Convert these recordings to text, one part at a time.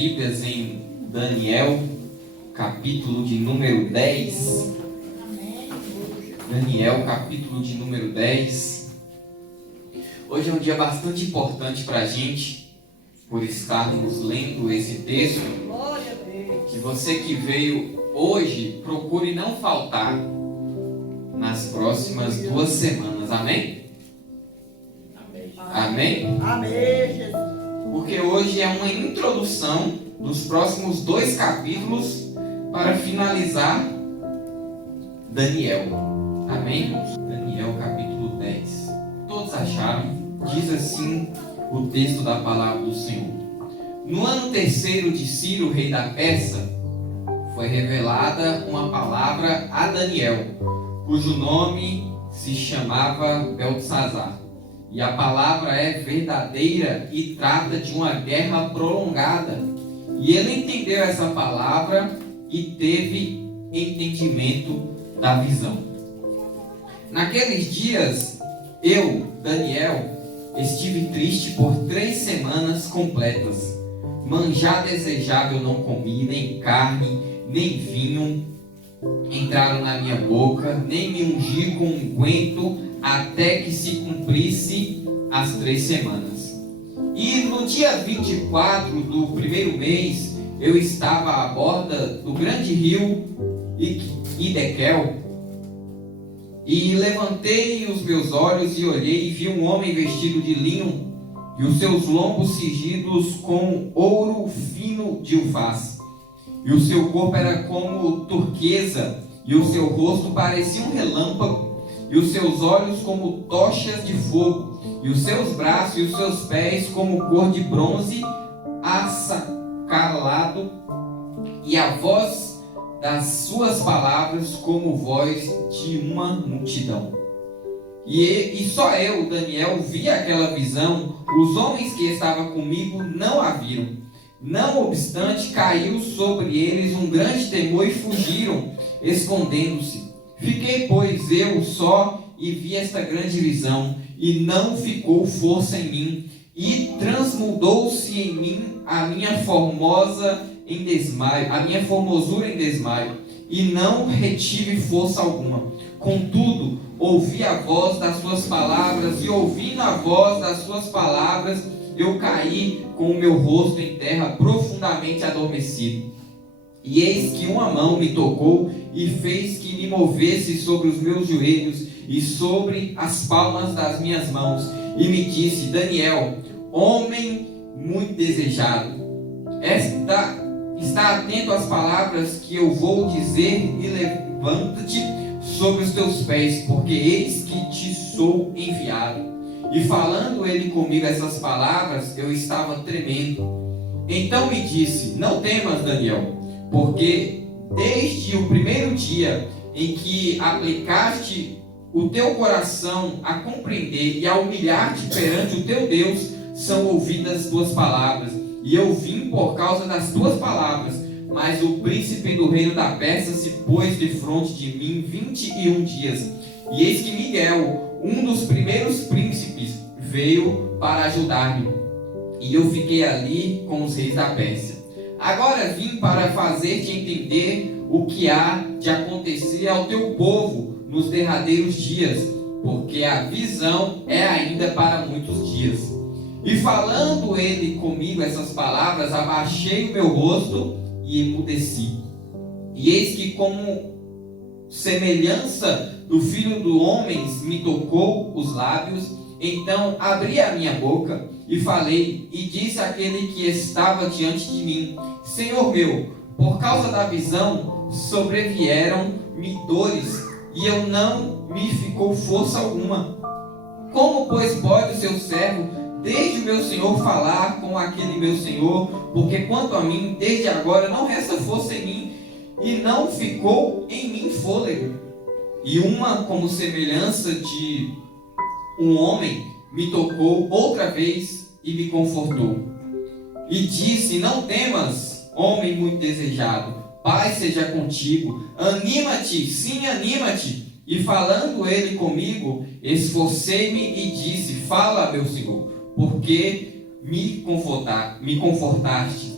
Bíblias em Daniel, capítulo de número 10. Daniel, capítulo de número 10. Hoje é um dia bastante importante para a gente, por estarmos lendo esse texto. Que você que veio hoje, procure não faltar nas próximas 2 semanas. Amém? Amém? Amém, Jesus. Porque hoje é uma introdução dos próximos 2 capítulos para finalizar Daniel. Amém, irmãos? Daniel, capítulo 10. Todos acharam? Diz assim o texto da palavra do Senhor. No ano 3º de Ciro, rei da Pérsia, foi revelada uma palavra a Daniel, cujo nome se chamava Beltesazar. E a palavra é verdadeira e trata de uma guerra prolongada. E ele entendeu essa palavra e teve entendimento da visão. Naqueles dias, eu, Daniel, estive triste por 3 semanas completas. Manjar desejável não comi, nem carne, nem vinho entraram na minha boca, nem me ungi com unguento, até que se cumprisse as 3 semanas. E no dia 24 do primeiro mês, eu estava à borda do grande rio Idekel, e levantei os meus olhos e olhei, e vi um homem vestido de linho, e os seus lombos cingidos com ouro fino de ufaz, e o seu corpo era como turquesa, e o seu rosto parecia um relâmpago, e os seus olhos como tochas de fogo, e os seus braços e os seus pés como cor de bronze açacalado, e a voz das suas palavras como voz de uma multidão. E só eu, Daniel, vi aquela visão. Os homens que estavam comigo não a viram. Não obstante, caiu sobre eles um grande temor e fugiram, escondendo-se. Fiquei, pois, eu só e vi esta grande visão, e não ficou força em mim, e transmudou-se em mim a minha formosura em desmaio, e não retive força alguma. Contudo, ouvi a voz das suas palavras, e ouvindo a voz das suas palavras, eu caí com o meu rosto em terra, profundamente adormecido. E eis que uma mão me tocou e fez que me movesse sobre os meus joelhos e sobre as palmas das minhas mãos, e me disse: Daniel, homem muito desejado, está atento às palavras que eu vou dizer, e levanta-te sobre os teus pés, porque eis que te sou enviado. E falando ele comigo essas palavras, eu estava tremendo. Então me disse: não temas, Daniel, porque desde o primeiro dia em que aplicaste o teu coração a compreender e a humilhar-te perante o teu Deus, são ouvidas tuas palavras, e eu vim por causa das tuas palavras. Mas o príncipe do reino da Pérsia se pôs defronte de mim 21 dias, e eis que Miguel, um dos primeiros príncipes, veio para ajudar-me, e eu fiquei ali com os reis da Pérsia. Agora vim para fazer-te entender o que há de acontecer ao teu povo nos derradeiros dias, porque a visão é ainda para muitos dias. E falando ele comigo essas palavras, abaixei o meu rosto e emudeci. E eis que, como semelhança do Filho do Homem, me tocou os lábios. Então abri a minha boca e falei, e disse àquele que estava diante de mim: Senhor meu, por causa da visão sobrevieram-me dores, e eu não me ficou força alguma. Como, pois, pode o seu servo, desde o meu senhor, falar com aquele meu senhor? Porque quanto a mim, desde agora não resta força em mim, e não ficou em mim fôlego. E uma como semelhança de um homem me tocou outra vez e me confortou. E disse: não temas, homem muito desejado, paz seja contigo, anima-te, sim, anima-te. E falando ele comigo, esforcei-me e disse: fala, meu Senhor, porque me confortaste.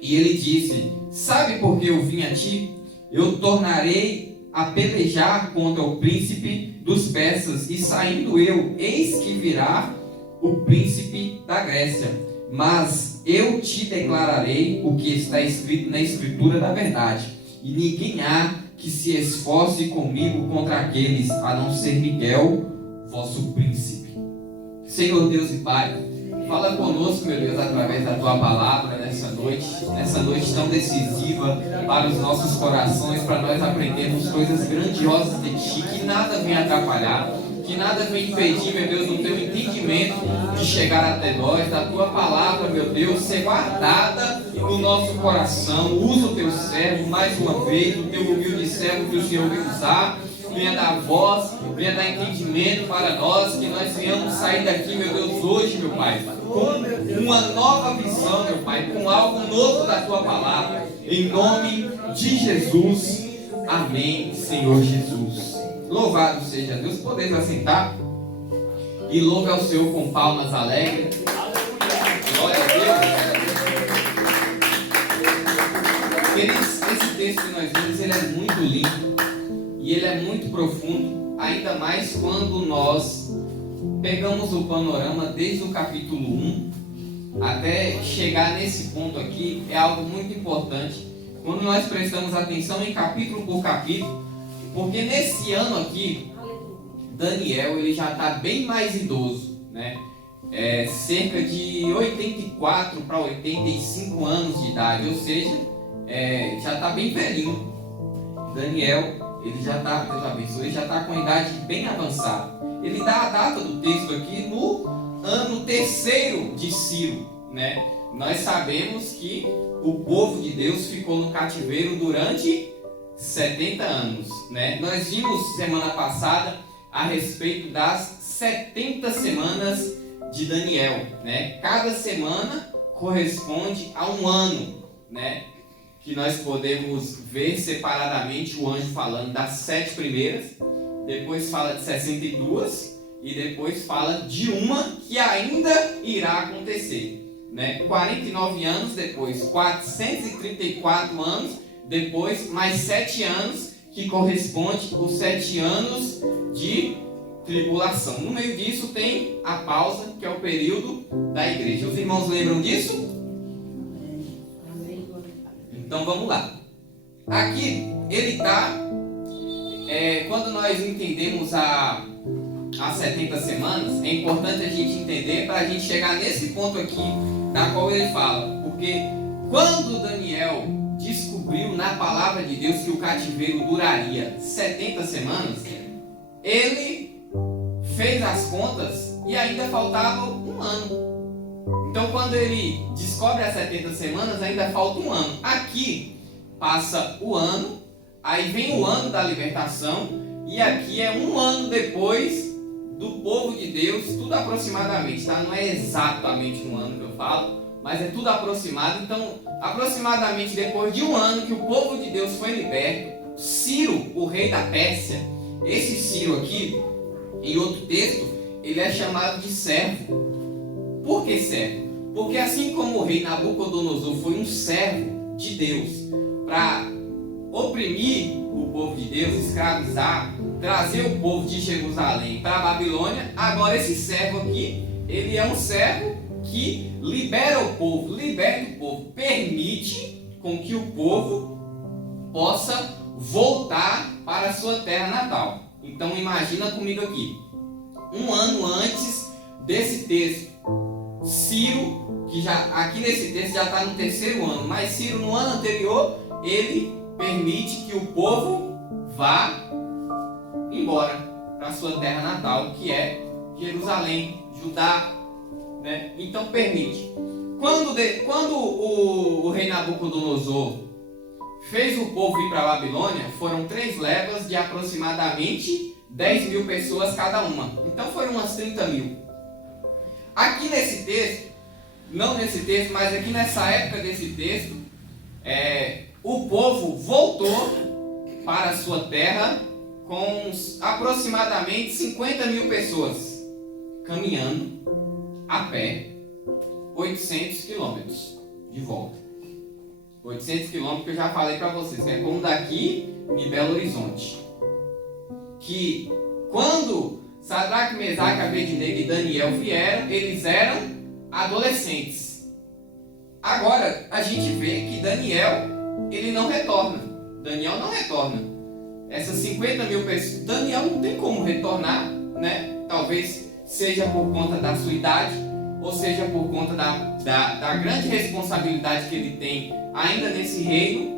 E ele disse: sabe por que eu vim a ti? Eu tornarei a pelejar contra o príncipe dos persas, e saindo eu, eis que virá o príncipe da Grécia. Mas eu te declararei o que está escrito na escritura da verdade, e ninguém há que se esforce comigo contra aqueles, a não ser Miguel, vosso príncipe. Senhor Deus e Pai, fala conosco, meu Deus, através da Tua palavra nessa noite tão decisiva para os nossos corações, para nós aprendermos coisas grandiosas de Ti, que nada venha atrapalhar, que nada venha impedir, meu Deus, do Teu entendimento de chegar até nós, da Tua palavra, meu Deus, ser guardada no nosso coração. Usa o Teu servo mais uma vez, o Teu humilde servo que o Senhor vai usar. Venha dar voz, venha dar entendimento para nós, que nós venhamos sair daqui, meu Deus, hoje, meu Pai, com uma nova visão, meu Pai, com algo novo da Tua palavra, em nome de Jesus. Amém, Senhor Jesus. Louvado seja Deus. Podemos assentar e louve ao Senhor com palmas alegres. Glória a Deus. Esse texto que nós vimos, ele é muito lindo. E ele é muito profundo, ainda mais quando nós pegamos o panorama desde o capítulo 1 até chegar nesse ponto aqui. É algo muito importante quando nós prestamos atenção em capítulo por capítulo, porque nesse ano aqui, Daniel ele já está bem mais idoso, né? Cerca de 84 para 85 anos de idade, ou seja, já está bem velhinho. Daniel, ele já está, Deus abençoe, ele já está com a idade bem avançada. Ele dá a data do texto aqui no ano 3º de Ciro, né? Nós sabemos que o povo de Deus ficou no cativeiro durante 70 anos, né? Nós vimos semana passada a respeito das 70 semanas de Daniel, né? Cada semana corresponde a um ano, né? Que nós podemos ver separadamente o anjo falando das 7 primeiras, depois fala de 62 e depois fala de uma que ainda irá acontecer, né? 49 anos depois, 434 anos depois, mais 7 anos, que corresponde os 7 anos de tribulação. No meio disso tem a pausa, que é o período da igreja. Os irmãos lembram disso? Então vamos lá. Aqui ele está, quando nós entendemos as 70 semanas, é importante a gente entender para a gente chegar nesse ponto aqui, da qual ele fala. Porque quando Daniel descobriu na palavra de Deus que o cativeiro duraria 70 semanas, ele fez as contas e ainda faltava um ano. Então, quando ele descobre as 70 semanas, ainda falta um ano. Aqui passa o ano, aí vem o ano da libertação, e aqui é um ano depois do povo de Deus, tudo aproximadamente, tá? Não é exatamente um ano que eu falo, mas é tudo aproximado. Então, aproximadamente depois de um ano que o povo de Deus foi liberto, Ciro, o rei da Pérsia, esse Ciro aqui, em outro texto, ele é chamado de servo. Por que servo? Porque assim como o rei Nabucodonosor foi um servo de Deus para oprimir o povo de Deus, escravizar, trazer o povo de Jerusalém para a Babilônia, agora esse servo aqui, ele é um servo que libera o povo, liberta o povo, permite com que o povo possa voltar para a sua terra natal. Então imagina comigo aqui, um ano antes desse texto, Ciro, que já aqui nesse texto já está no 3º ano, mas Ciro no ano anterior, ele permite que o povo vá embora para a sua terra natal, que é Jerusalém, Judá, né? Então permite. Quando o rei Nabucodonosor fez o povo ir para a Babilônia, foram 3 levas de aproximadamente 10 mil pessoas cada uma. Então foram umas 30 mil. Aqui nesse texto, não nesse texto, mas aqui nessa época desse texto, o povo voltou para a sua terra com aproximadamente 50 mil pessoas, caminhando a pé 800 quilômetros de volta. 800 quilômetros que eu já falei para vocês, que é como daqui em Belo Horizonte. Que quando Sadraque, Mesaque, Abednego e Daniel vieram, eles eram adolescentes. Agora, a gente vê que Daniel, ele não retorna. Daniel não retorna. Essas 50 mil pessoas, Daniel não tem como retornar, né? Talvez seja por conta da sua idade, ou seja por conta da grande responsabilidade que ele tem ainda nesse reino.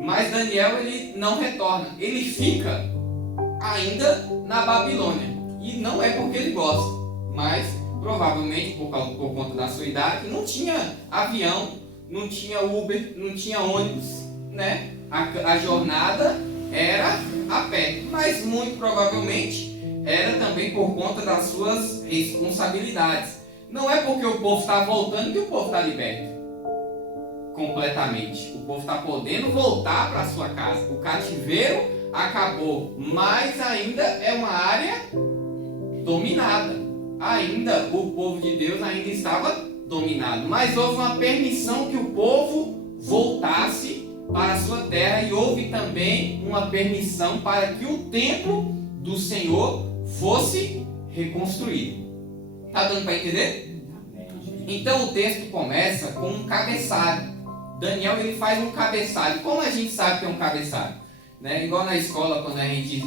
Mas Daniel, ele não retorna. Ele fica ainda na Babilônia. E não é porque ele gosta, mas provavelmente por conta da sua idade, não tinha avião, não tinha Uber, não tinha ônibus, né? A jornada era a pé, mas muito provavelmente era também por conta das suas responsabilidades. Não é porque o povo está voltando que o povo está liberto completamente. O povo está podendo voltar para a sua casa. O cativeiro acabou, mas ainda é uma área dominada. Ainda o povo de Deus ainda estava dominado, mas houve uma permissão que o povo voltasse para a sua terra, e houve também uma permissão para que o templo do Senhor fosse reconstruído. Está dando para entender? Então o texto começa com um cabeçalho. Daniel, ele faz um cabeçalho. Como a gente sabe que é um cabeçalho? Né? Igual na escola, quando a gente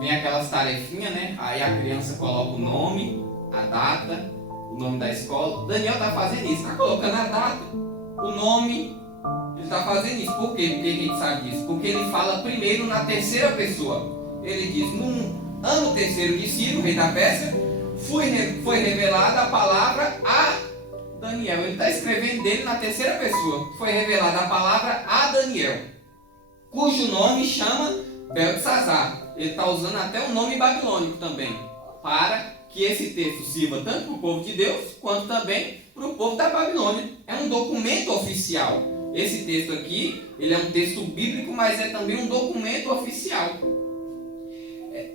vem aquelas tarefinhas, né? Aí a criança coloca o nome, a data, o nome da escola. Daniel está fazendo isso, está colocando a data, o nome. Ele está fazendo isso. Por quê? Porque a gente sabe disso? Porque ele fala primeiro na terceira pessoa. Ele diz: no ano terceiro de Ciro, rei da Pérsia, foi revelada a palavra a Daniel. Ele está escrevendo dele na terceira pessoa. Foi revelada a palavra a Daniel, cujo nome chama Beltesazar. Ele está usando até o nome babilônico também, para que esse texto sirva tanto para o povo de Deus, quanto também para o povo da Babilônia. É um documento oficial. Esse texto aqui, ele é um texto bíblico, mas é também um documento oficial.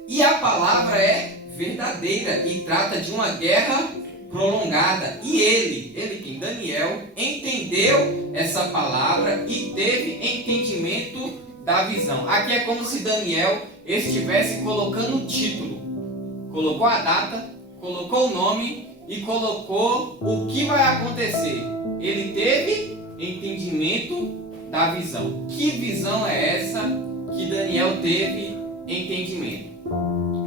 E a palavra é verdadeira e trata de uma guerra prolongada. E ele quem? Daniel, entendeu essa palavra e teve entendimento da visão. Aqui é como se Daniel estivesse colocando o título. Colocou a data, colocou o nome e colocou o que vai acontecer. Ele teve entendimento da visão. Que visão é essa que Daniel teve entendimento?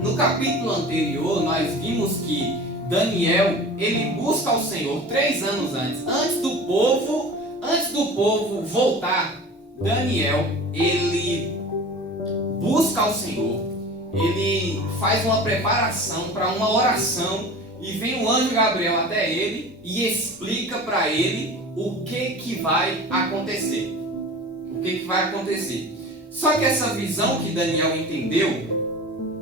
No capítulo anterior, nós vimos que Daniel, ele busca ao Senhor 3 anos antes do povo voltar. Daniel, ele busca ao Senhor, ele faz uma preparação para uma oração, e vem o anjo Gabriel até ele e explica para ele o que vai acontecer. O que vai acontecer. Só que essa visão que Daniel entendeu,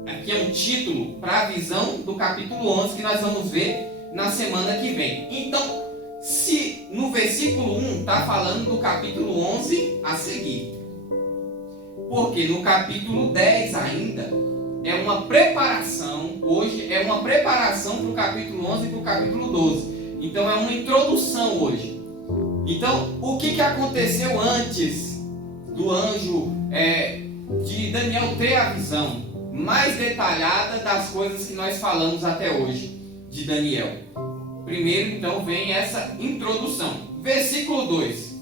aqui é um título para a visão do capítulo 11, que nós vamos ver na semana que vem. Então, se no versículo 1 está falando do capítulo 11 a seguir, porque no capítulo 10 ainda é uma preparação, hoje é uma preparação para o capítulo 11 e para o capítulo 12. Então é uma introdução hoje. Então, o que aconteceu antes do anjo, de Daniel ter a visão mais detalhada das coisas que nós falamos até hoje de Daniel? Primeiro, então, vem essa introdução. Versículo 2.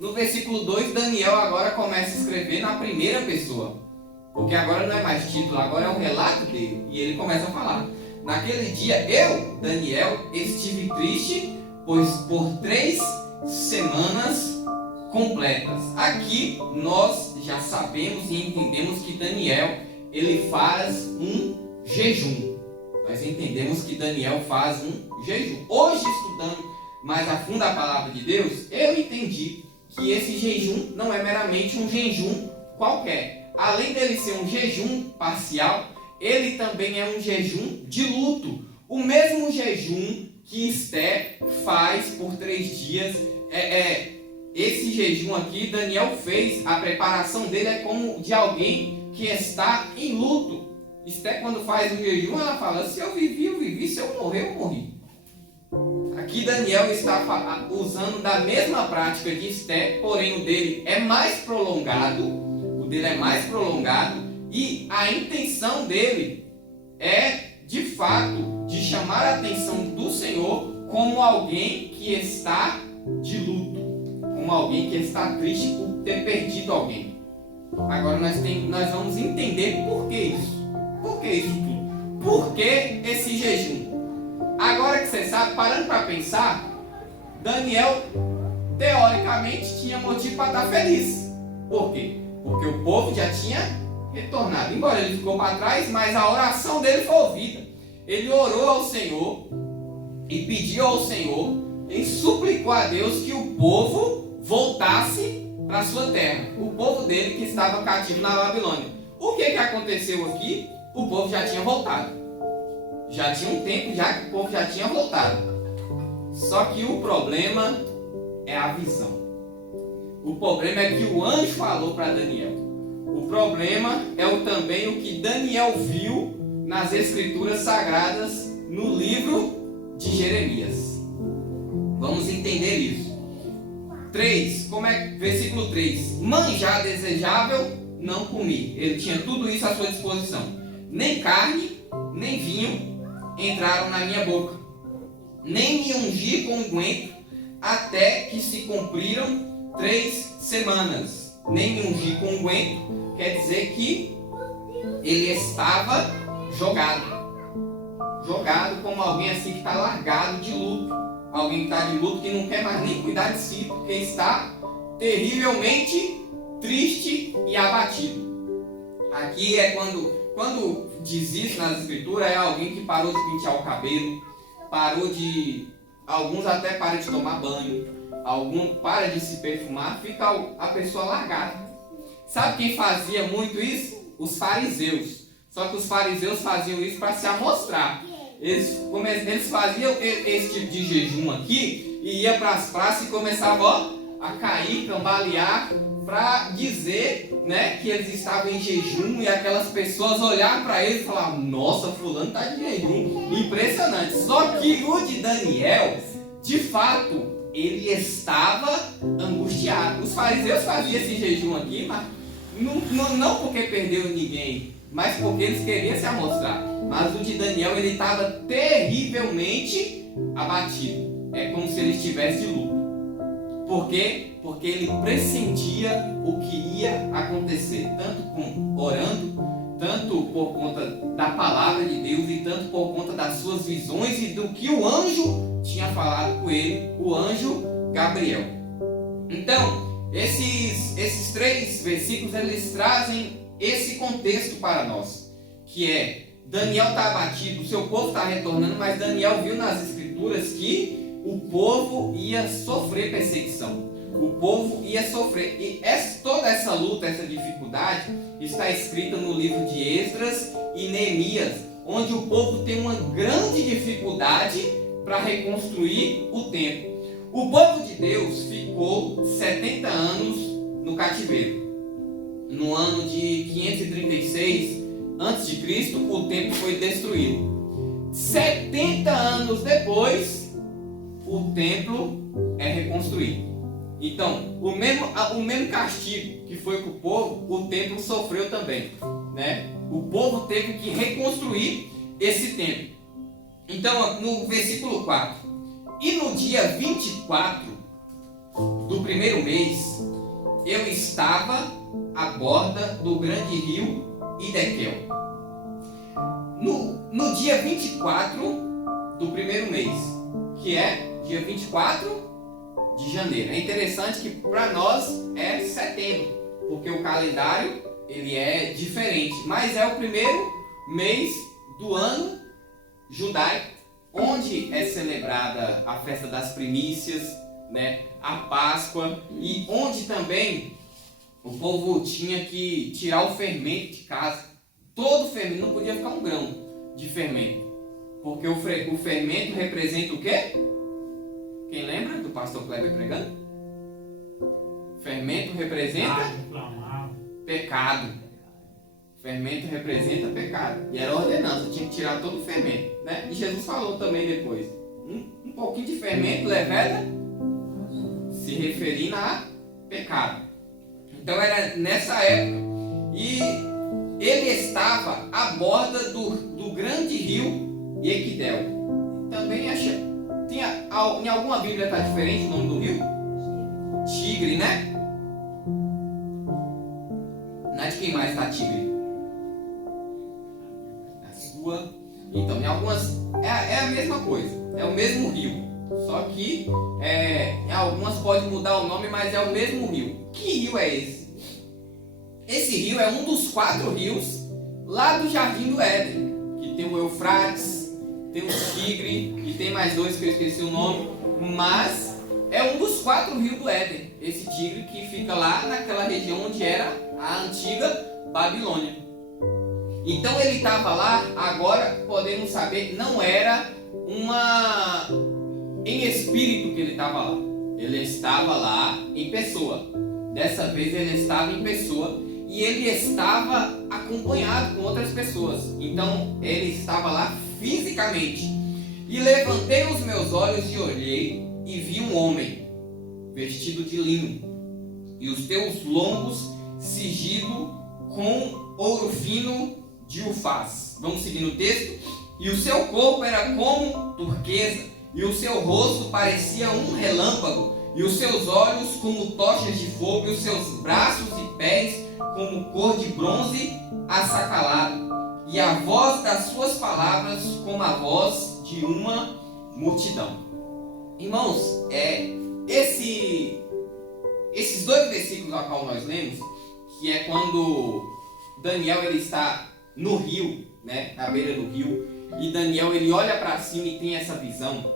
No versículo 2, Daniel agora começa a escrever na primeira pessoa. Porque agora não é mais título, agora é um relato dele. E ele começa a falar: naquele dia eu, Daniel, estive triste, pois por 3 semanas completas. Aqui nós já sabemos e entendemos que Daniel, ele faz um jejum. Nós entendemos que Daniel faz um jejum. Hoje, estudando mais a fundo a palavra de Deus, eu entendi que esse jejum não é meramente um jejum qualquer. Além dele ser um jejum parcial, ele também é um jejum de luto. O mesmo jejum que Esther faz por 3 dias. Esse jejum aqui, Daniel fez, a preparação dele é como de alguém que está em luto. Esther, quando faz o jejum, ela fala: se eu vivi, eu vivi, se eu morrer, eu morri. Aqui Daniel está usando da mesma prática de Esté, porém o dele é mais prolongado. O dele é mais prolongado. E a intenção dele é, de fato, de chamar a atenção do Senhor como alguém que está de luto. Como alguém que está triste por ter perdido alguém. Agora nós vamos entender por que isso. Por que isso tudo? Por que esse jejum? Agora que você sabe, parando para pensar, Daniel, teoricamente, tinha motivo para estar feliz. Por quê? Porque o povo já tinha retornado. Embora ele ficou para trás, mas a oração dele foi ouvida. Ele orou ao Senhor e pediu ao Senhor, e suplicou a Deus que o povo voltasse para a sua terra. O povo dele que estava cativo na Babilônia. O que aconteceu aqui? O povo já tinha voltado. Já tinha um tempo já que o povo já tinha voltado. Só que o problema é a visão. O problema é que o anjo falou para Daniel. O problema é também o que Daniel viu nas escrituras sagradas no livro de Jeremias. Vamos entender isso. 3, versículo 3. Manjar desejável não comi. Ele tinha tudo isso à sua disposição. Nem carne, nem vinho entraram na minha boca, nem me ungi com unguento, até que se cumpriram 3 semanas. Nem me ungi com unguento quer dizer que ele estava jogado como alguém assim que está largado de luto, alguém que está de luto, que não quer mais nem cuidar de si, porque está terrivelmente triste e abatido. Aqui é quando diz isso nas escrituras, é alguém que parou de pentear o cabelo, alguns até param de tomar banho, alguns param de se perfumar, fica a pessoa largada. Sabe quem fazia muito isso? Os fariseus. Só que os fariseus faziam isso para se amostrar. Eles faziam esse tipo de jejum aqui, e ia para as praças e começavam a cair, cambalear, para dizer, né, que eles estavam em jejum, e aquelas pessoas olhavam para eles e falavam: nossa, fulano está de jejum, impressionante. Só que o de Daniel, de fato, ele estava angustiado. Os fariseus faziam esse jejum aqui, mas não porque perdeu ninguém, mas porque eles queriam se amostrar. Mas o de Daniel, ele estava terrivelmente abatido. É como se ele estivesse de luto. Por quê? Porque ele pressentia o que ia acontecer, tanto orando, tanto por conta da palavra de Deus e tanto por conta das suas visões e do que o anjo tinha falado com ele, o anjo Gabriel. Então, esses 3 versículos, eles trazem esse contexto para nós, que é: Daniel está abatido, o seu povo está retornando, mas Daniel viu nas escrituras que o povo ia sofrer perseguição. O povo ia sofrer. E toda essa luta, essa dificuldade, está escrita no livro de Esdras e Neemias, onde o povo tem uma grande dificuldade para reconstruir o templo. O povo de Deus ficou 70 anos no cativeiro. No ano de 536 a.C., o templo foi destruído. 70 anos depois, o templo é reconstruído. Então, o mesmo castigo que foi para o povo, o templo sofreu também, né? O povo teve que reconstruir esse templo. Então, no versículo 4: e no dia 24 do primeiro mês, eu estava à borda do grande rio Hidekel. No dia 24 do primeiro mês, que é dia 24 de janeiro. É interessante que para nós é setembro, porque o calendário ele é diferente, mas é o primeiro mês do ano judaico, onde é celebrada a festa das primícias, né, a Páscoa, e onde também o povo tinha que tirar o fermento de casa. Todo fermento, não podia ficar um grão de fermento, porque o fermento representa o quê? Quem lembra do pastor Kleber pregando? Fermento representa pecado. Fermento representa pecado. E era ordenança, tinha que tirar todo o fermento, né? E Jesus falou também depois: um pouquinho de fermento leveda, se referindo a pecado. Então era nessa época. E ele estava à borda do grande rio Equidel. Também em alguma Bíblia está diferente o nome do rio? Tigre, né? Não é de quem mais está Tigre? A sua. Então, em algumas é a mesma coisa, é o mesmo rio. Só que em algumas pode mudar o nome, mas é o mesmo rio. Que rio é esse? Esse rio é um dos 4 rios lá do Jardim do Éden, que tem o Eufrates, tem o Tigre e tem mais 2 que eu esqueci o nome, mas é um dos 4 rios do Éden, esse Tigre que fica lá naquela região onde era a antiga Babilônia. Então ele estava lá, agora podemos saber, não era em espírito que ele estava lá, ele estava lá em pessoa. Dessa vez ele estava em pessoa e ele estava acompanhado com outras pessoas. Então ele estava lá fisicamente. E levantei os meus olhos e olhei e vi um homem vestido de linho e os teus lombos cingido com ouro fino de Ufaz. Vamos seguir no texto. E o seu corpo era como turquesa e o seu rosto parecia um relâmpago e os seus olhos como tochas de fogo e os seus braços e pés como cor de bronze assacalado e a voz das suas palavras como a voz de uma multidão. Irmãos, esses 2 versículos a qual nós lemos, que é quando Daniel ele está no rio, né, na beira do rio, e Daniel ele olha para cima e tem essa visão.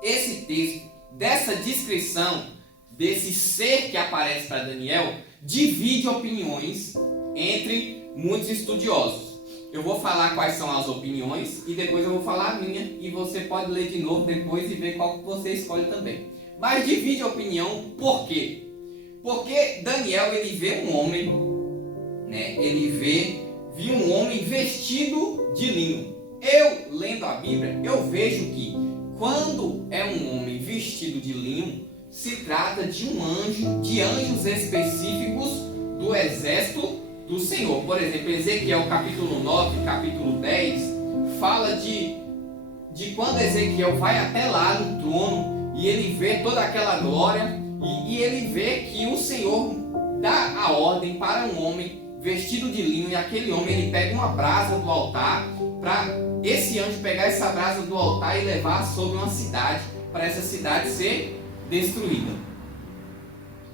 Esse texto, dessa descrição desse ser que aparece para Daniel, divide opiniões entre muitos estudiosos. Eu vou falar quais são as opiniões e depois eu vou falar a minha e você pode ler de novo depois e ver qual que você escolhe também. Mas divide a opinião, por quê? Porque Daniel ele vê um homem, né? Viu um homem vestido de linho. Eu, lendo a Bíblia, eu vejo que quando é um homem vestido de linho, se trata de um anjo, de anjos específicos do exército do Senhor. Por exemplo, Ezequiel capítulo 9, capítulo 10, fala de quando Ezequiel vai até lá no trono e ele vê toda aquela glória e ele vê que o Senhor dá a ordem para um homem vestido de linho e aquele homem ele pega uma brasa do altar para esse anjo pegar essa brasa do altar e levar sobre uma cidade, para essa cidade ser destruída.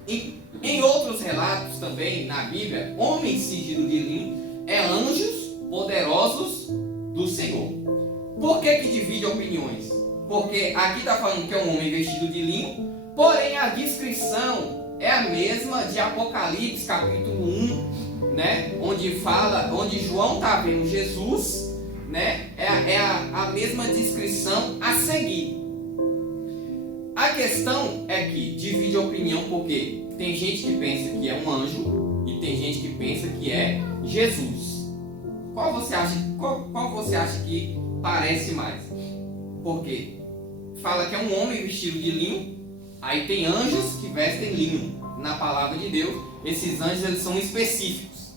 E em outros relatos também na Bíblia, homem cingido de linho é anjos poderosos do Senhor. Por que divide opiniões? Porque aqui está falando que é um homem vestido de linho, porém a descrição é a mesma de Apocalipse capítulo 1, né? Onde João está vendo Jesus, né? É a mesma descrição a seguir. A questão é que divide opinião porque tem gente que pensa que é um anjo e tem gente que pensa que é Jesus. Qual você acha que parece mais? Porque fala que é um homem vestido de linho, aí tem anjos que vestem linho. Na palavra de Deus, esses anjos eles são específicos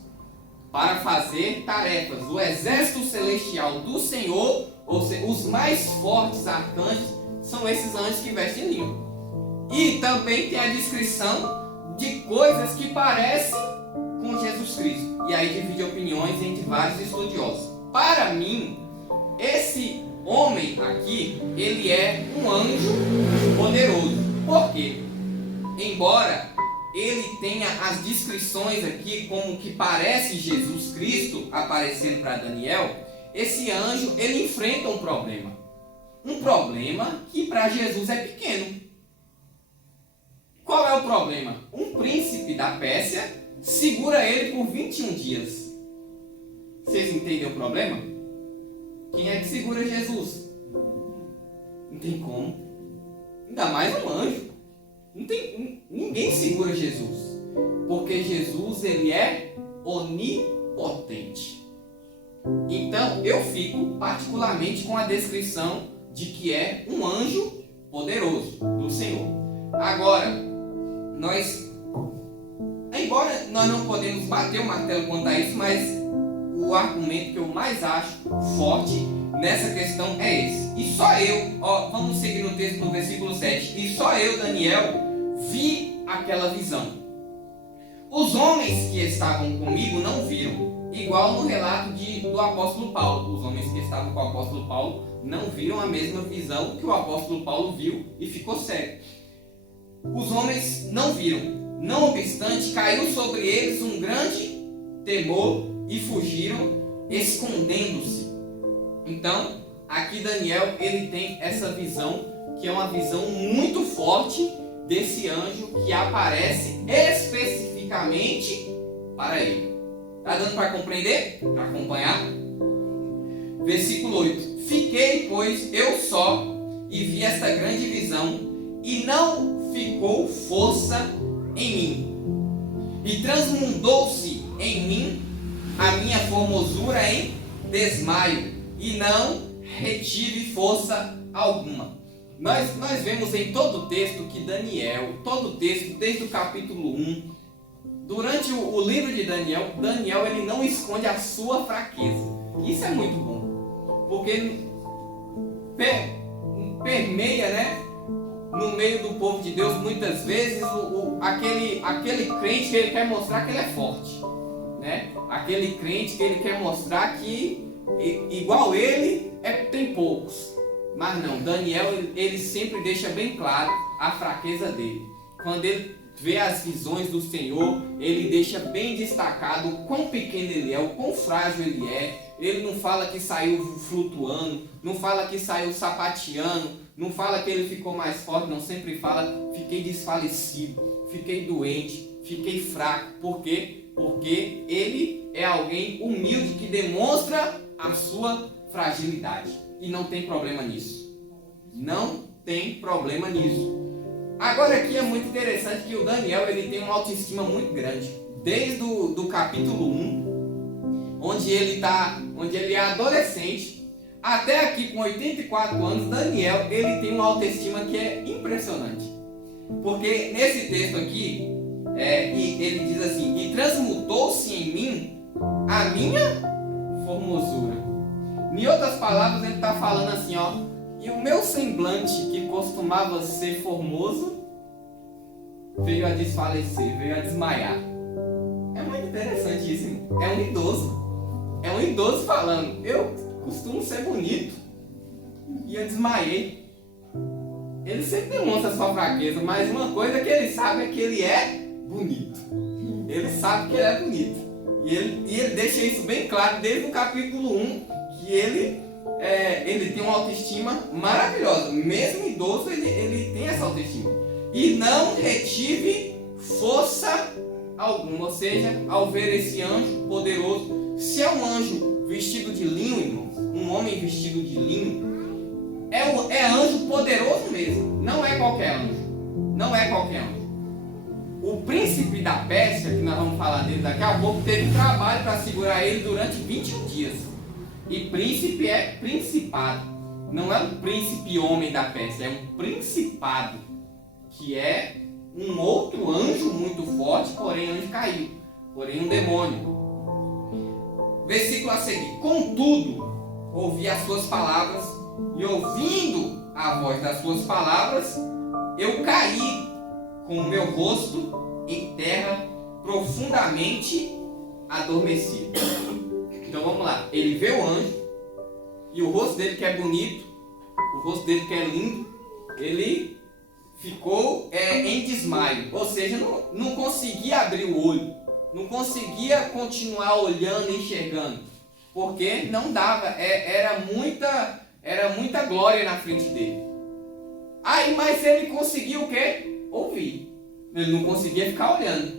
para fazer tarefas. O exército celestial do Senhor, ou seja, os mais fortes arcanjos, são esses anjos que vestem linho. E também tem a descrição de coisas que parecem com Jesus Cristo. E aí divide opiniões entre vários estudiosos. Para mim, esse homem aqui, ele é um anjo poderoso. Por quê? Embora ele tenha as descrições aqui como que parece Jesus Cristo aparecendo para Daniel, esse anjo ele enfrenta um problema. Um problema que para Jesus é pequeno. Qual é o problema? Um príncipe da Pérsia segura ele por 21 dias. Vocês entendem o problema? Quem é que segura Jesus? Não tem como. Ainda mais um anjo. Ninguém segura Jesus. Porque Jesus ele é onipotente. Então eu fico particularmente com a descrição de que é um anjo poderoso do Senhor. Agora, embora nós não podemos bater o martelo quanto a isso, mas o argumento que eu mais acho forte nessa questão é esse. E só eu, vamos seguir no texto no versículo 7, e só eu, Daniel, vi aquela visão. Os homens que estavam comigo não viram, igual no relato do apóstolo Paulo. Os homens que estavam com o apóstolo Paulo não viram a mesma visão que o apóstolo Paulo viu e ficou cego. Os homens não viram. Não obstante, caiu sobre eles um grande temor e fugiram, escondendo-se. Então, aqui Daniel, ele tem essa visão, que é uma visão muito forte desse anjo que aparece especificamente para ele. Está dando para compreender? Para acompanhar? Versículo 8. Fiquei, pois, eu só, e vi esta grande visão, e não ficou força em mim. E transmudou-se em mim a minha formosura em desmaio, e não retive força alguma. Nós vemos em todo o texto que Daniel, todo o texto, desde o capítulo 1, durante o livro de Daniel, ele não esconde a sua fraqueza. Isso é muito bom, porque permeia, né, no meio do povo de Deus, muitas vezes, aquele crente que ele quer mostrar que ele é forte, né? Aquele crente que ele quer mostrar que, igual ele, tem poucos. Mas não, Daniel, ele sempre deixa bem claro a fraqueza dele. Quando ele vê as visões do Senhor, ele deixa bem destacado o quão pequeno ele é, o quão frágil ele é. Ele não fala que saiu flutuando, não fala que saiu sapateando, não fala que ele ficou mais forte, não, sempre fala: fiquei desfalecido, fiquei doente, fiquei fraco. Por quê? Porque ele é alguém humilde que demonstra a sua fragilidade. E não tem problema nisso. Não tem problema nisso. Agora aqui é muito interessante que o Daniel, ele tem uma autoestima muito grande. Desde do capítulo 1, onde ele é adolescente, até aqui com 84 anos, Daniel, ele tem uma autoestima que é impressionante. Porque nesse texto aqui, ele diz assim: e transmutou-se em mim a minha formosura. Em outras palavras, ele está falando assim, e o meu semblante, que costumava ser formoso, veio a desfalecer, veio a desmaiar. É muito interessante isso, hein? É um idoso falando: eu costumo ser bonito e eu desmaiei. Ele sempre demonstra a sua fraqueza, mas uma coisa que ele sabe é que ele é bonito. Ele sabe que ele é bonito. E ele deixa isso bem claro desde o capítulo 1, que ele tem uma autoestima maravilhosa. Mesmo idoso, ele tem essa autoestima. E não retive força alguma. Ou seja, ao ver esse anjo poderoso, se é um anjo vestido de linho, irmãos, um homem vestido de linho, é anjo poderoso mesmo. Não é qualquer anjo. Não é qualquer anjo. O príncipe da Pérsia, que nós vamos falar dele daqui a pouco, teve trabalho para segurar ele durante 21 dias. E príncipe é principado. Não é um príncipe homem da Pérsia, é um principado, que é um outro anjo muito forte, porém anjo caído, porém um demônio. Versículo a seguir: contudo, ouvi as suas palavras, e ouvindo a voz das suas palavras, eu caí com o meu rosto em terra, profundamente adormecido. Então vamos lá, ele vê o anjo, e o rosto dele, que é bonito, o rosto dele que é lindo, ele ficou em desmaio, ou seja, não conseguia abrir o olho, não conseguia continuar olhando e enxergando, porque não dava, era muita glória na frente dele. Aí, mas ele conseguiu o quê? Ouvir. Ele não conseguia ficar olhando,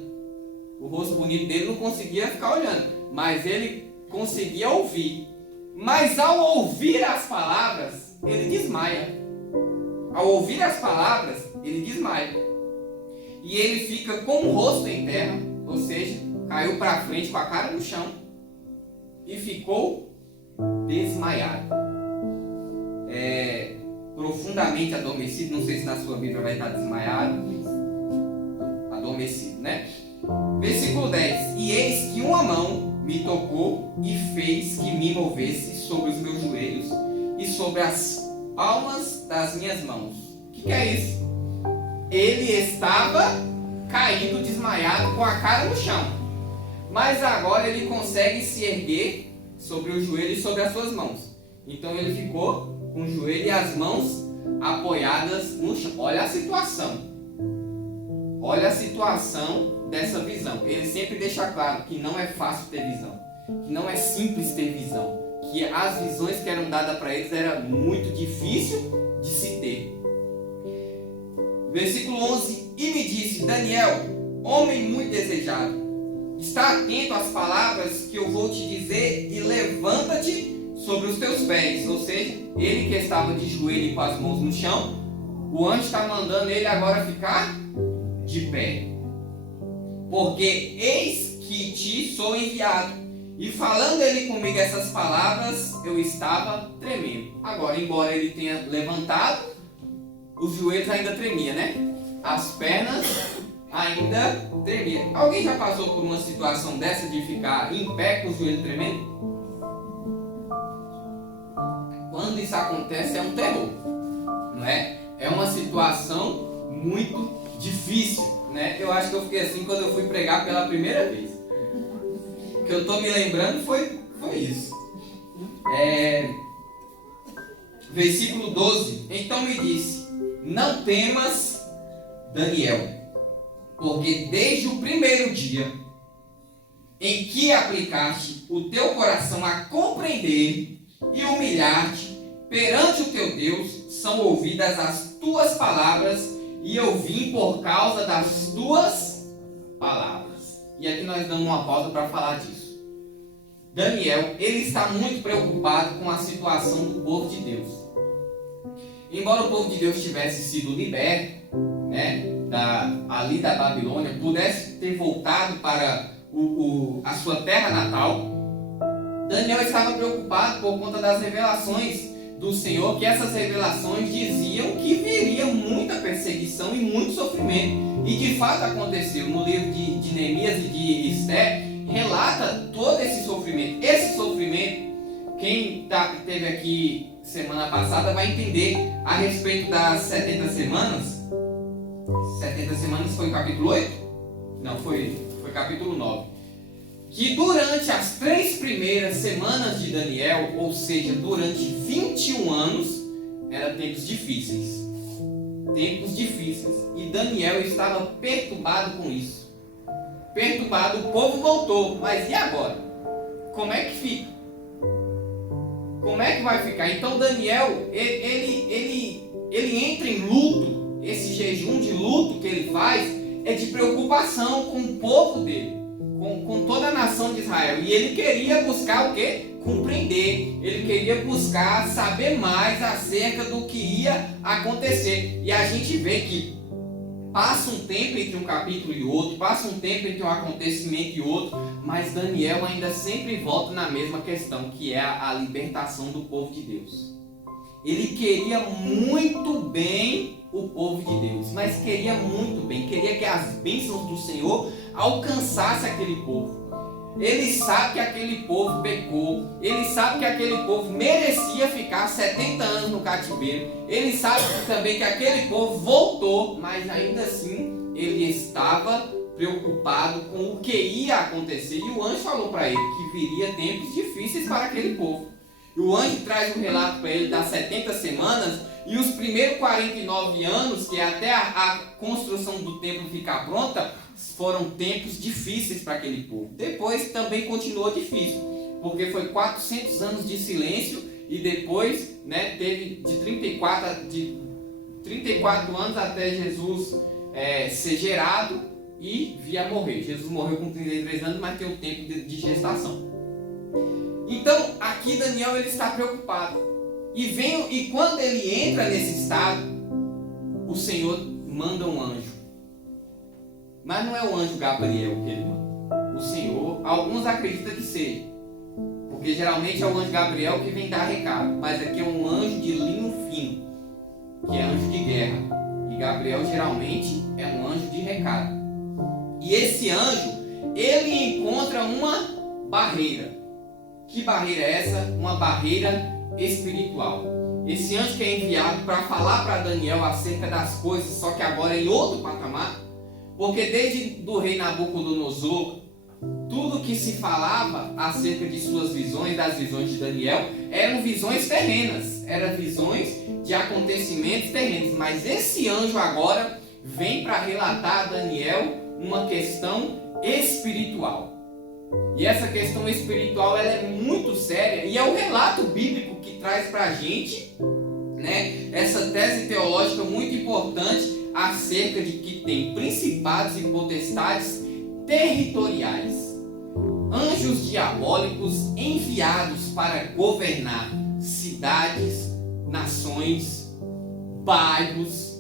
o rosto bonito dele não conseguia ficar olhando, mas ele conseguia ouvir. Mas ao ouvir as palavras, ele desmaia. Ao ouvir as palavras, ele desmaia. E ele fica com o rosto em terra, ou seja, caiu para frente com a cara no chão e ficou desmaiado. profundamente adormecido. Não sei se na sua Bíblia vai estar desmaiado, adormecido, né? Versículo 10: E eis que uma mão me tocou e fez que me movesse sobre os meus joelhos e sobre as palmas das minhas mãos. O que é isso? Ele estava caído, desmaiado, com a cara no chão. Mas agora ele consegue se erguer sobre o joelho e sobre as suas mãos. Então ele ficou com o joelho e as mãos apoiadas no chão. Olha a situação. Olha a situação dessa visão. Ele sempre deixa claro que não é fácil ter visão, que não é simples ter visão, que as visões que eram dadas para eles era muito difícil de se ter. Versículo 11: E me disse: Daniel, homem muito desejado, está atento às palavras que eu vou te dizer e levanta-te sobre os teus pés. Ou seja, ele que estava de joelho e com as mãos no chão, o anjo está mandando ele agora ficar de pé. Porque eis que te sou enviado. E falando ele comigo essas palavras, eu estava tremendo. Agora, embora ele tenha levantado, os joelhos ainda tremiam, né? As pernas ainda tremiam. Alguém já passou por uma situação dessa de ficar em pé com os joelhos tremendo? Quando isso acontece é um terror, não é? É uma situação muito difícil, né? Eu acho que eu fiquei assim quando eu fui pregar pela primeira vez. O que eu estou me lembrando foi isso. Versículo 12: Então me disse: Não temas, Daniel, porque desde o primeiro dia em que aplicaste o teu coração a compreender e humilhar-te perante o teu Deus, são ouvidas as tuas palavras, e eu vim por causa das tuas palavras. E aqui nós damos uma pausa para falar disso. Daniel, ele está muito preocupado com a situação do povo de Deus. Embora o povo de Deus tivesse sido liberto, né, ali da Babilônia, pudesse ter voltado para a sua terra natal, Daniel estava preocupado por conta das revelações do Senhor, que essas revelações diziam que viria muita perseguição e muito sofrimento. E de fato aconteceu. No livro de Neemias e de Esté, relata todo esse sofrimento. Esse sofrimento, quem esteve aqui semana passada vai entender a respeito das 70 semanas. 70 semanas foi o capítulo 8? Não, foi capítulo 9. Que durante as 3 primeiras semanas de Daniel, ou seja, durante 21 anos, eram tempos difíceis. Tempos difíceis. E Daniel estava perturbado com isso. Perturbado, o povo voltou, mas e agora? Como é que fica? Como é que vai ficar? Então Daniel, ele entra em luto. Esse jejum de luto que ele faz é de preocupação com o povo dele, com toda a nação de Israel. E ele queria buscar o quê? Compreender. Ele queria buscar saber mais acerca do que ia acontecer. E a gente vê que passa um tempo entre um capítulo e outro, passa um tempo entre um acontecimento e outro, mas Daniel ainda sempre volta na mesma questão, que é a libertação do povo de Deus. Ele queria muito bem o povo de Deus, mas queria muito bem, queria que as bênçãos do Senhor alcançassem aquele povo. Ele sabe que aquele povo pecou, ele sabe que aquele povo merecia ficar 70 anos no cativeiro, ele sabe também que aquele povo voltou, mas ainda assim ele estava preocupado com o que ia acontecer. E o anjo falou para ele que viria tempos difíceis para aquele povo. E o anjo traz um relato para ele das 70 semanas e os primeiros 49 anos, que é até a construção do templo ficar pronta, foram tempos difíceis para aquele povo. Depois também continuou difícil, porque foi 400 anos de silêncio e depois, né, teve de 34 anos até Jesus ser gerado e vir a morrer. Jesus morreu com 33 anos, mas tem o tempo de gestação. Então, aqui Daniel ele está preocupado. E quando ele entra nesse estado, o Senhor manda um anjo. Mas não é o anjo Gabriel que ele manda. O Senhor, alguns acreditam que seja. Porque geralmente é o anjo Gabriel que vem dar recado. Mas aqui é um anjo de linho fino. que é anjo de guerra. E Gabriel geralmente é um anjo de recado. E esse anjo, ele encontra uma barreira. Que barreira é essa? Uma barreira espiritual. Esse anjo que é enviado para falar para Daniel acerca das coisas, só que agora em outro patamar, porque desde do rei Nabucodonosor, tudo que se falava acerca de suas visões, das visões de Daniel, eram visões terrenas, eram visões de acontecimentos terrenos. Mas esse anjo agora vem para relatar a Daniel uma questão espiritual. E essa questão espiritual ela é muito séria e é o relato bíblico que traz para a gente, né, essa tese teológica muito importante acerca de que tem principados e potestades territoriais, anjos diabólicos enviados para governar cidades, nações, bairros,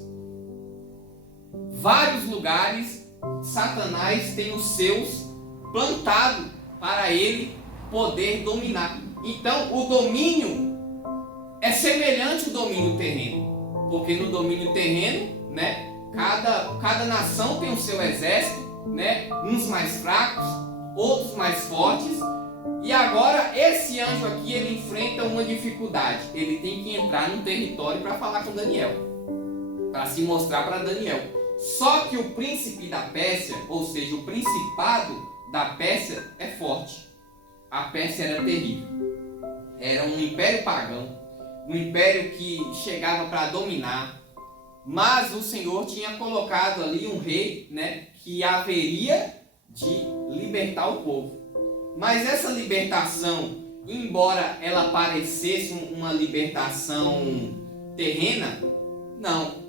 vários lugares. Satanás tem os seus plantado para ele poder dominar. Então o domínio é semelhante ao domínio terreno, porque no domínio terreno, né, cada nação tem o seu exército, né, uns mais fracos, outros mais fortes. E agora esse anjo aqui ele enfrenta uma dificuldade. Ele tem que entrar no território para falar com Daniel, para se mostrar para Daniel. Só que o príncipe da Pérsia, ou seja, o principado da Pérsia é forte. A Pérsia era terrível. Era um império pagão, um império que chegava para dominar. Mas o Senhor tinha colocado ali um rei, né, que haveria de libertar o povo. Mas essa libertação, embora ela parecesse uma libertação terrena, não.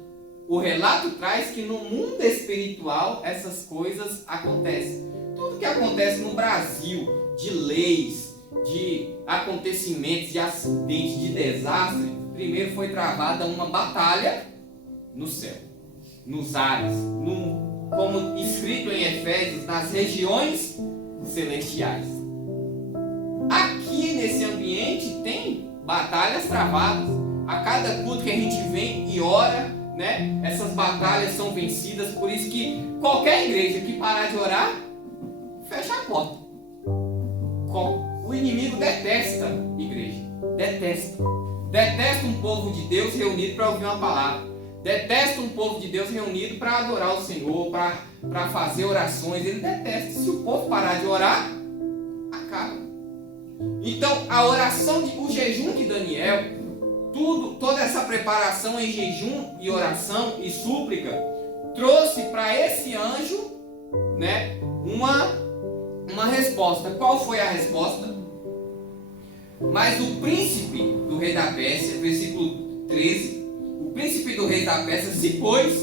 O relato traz que no mundo espiritual essas coisas acontecem. Tudo que acontece no Brasil, de leis, de acontecimentos, de acidentes, de desastre, primeiro foi travada uma batalha no céu, nos ares, como escrito em Efésios, nas regiões celestiais. Aqui nesse ambiente tem batalhas travadas. A cada culto que a gente vem e ora, né, essas batalhas são vencidas. Por isso que qualquer igreja que parar de orar, fecha a porta. O inimigo detesta igreja. Detesta um povo de Deus reunido para ouvir uma palavra. Detesta um povo de Deus reunido para adorar o Senhor, para fazer orações. Ele detesta. Se o povo parar de orar, acaba. Então a oração, o jejum de Daniel, toda essa preparação em jejum e oração e súplica, trouxe para esse anjo, né, uma resposta. Qual foi a resposta? Mas o príncipe do rei da Pérsia, versículo 13, o príncipe do rei da Pérsia se pôs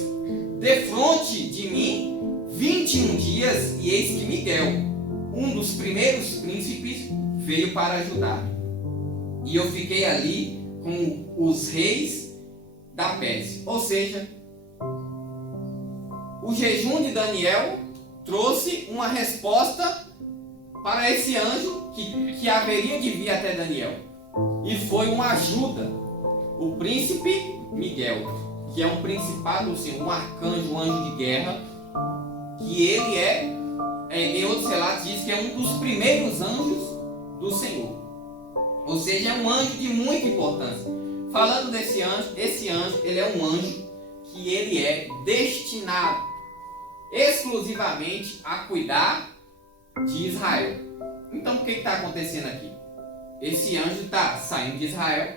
defronte de mim 21 dias, e eis que Miguel, um dos primeiros príncipes, veio para ajudar. E eu fiquei ali com os reis da Pérsia. Ou seja, o jejum de Daniel trouxe uma resposta para esse anjo que haveria de vir até Daniel. E foi uma ajuda. O príncipe Miguel, que é um principado, um arcanjo, um anjo de guerra, que ele em outros relatos diz que é um dos primeiros anjos do Senhor. Ou seja, é um anjo de muita importância. Falando desse anjo, esse anjo, ele é um anjo que ele é destinado exclusivamente a cuidar de Israel. Então o que está acontecendo aqui? Esse anjo está saindo de Israel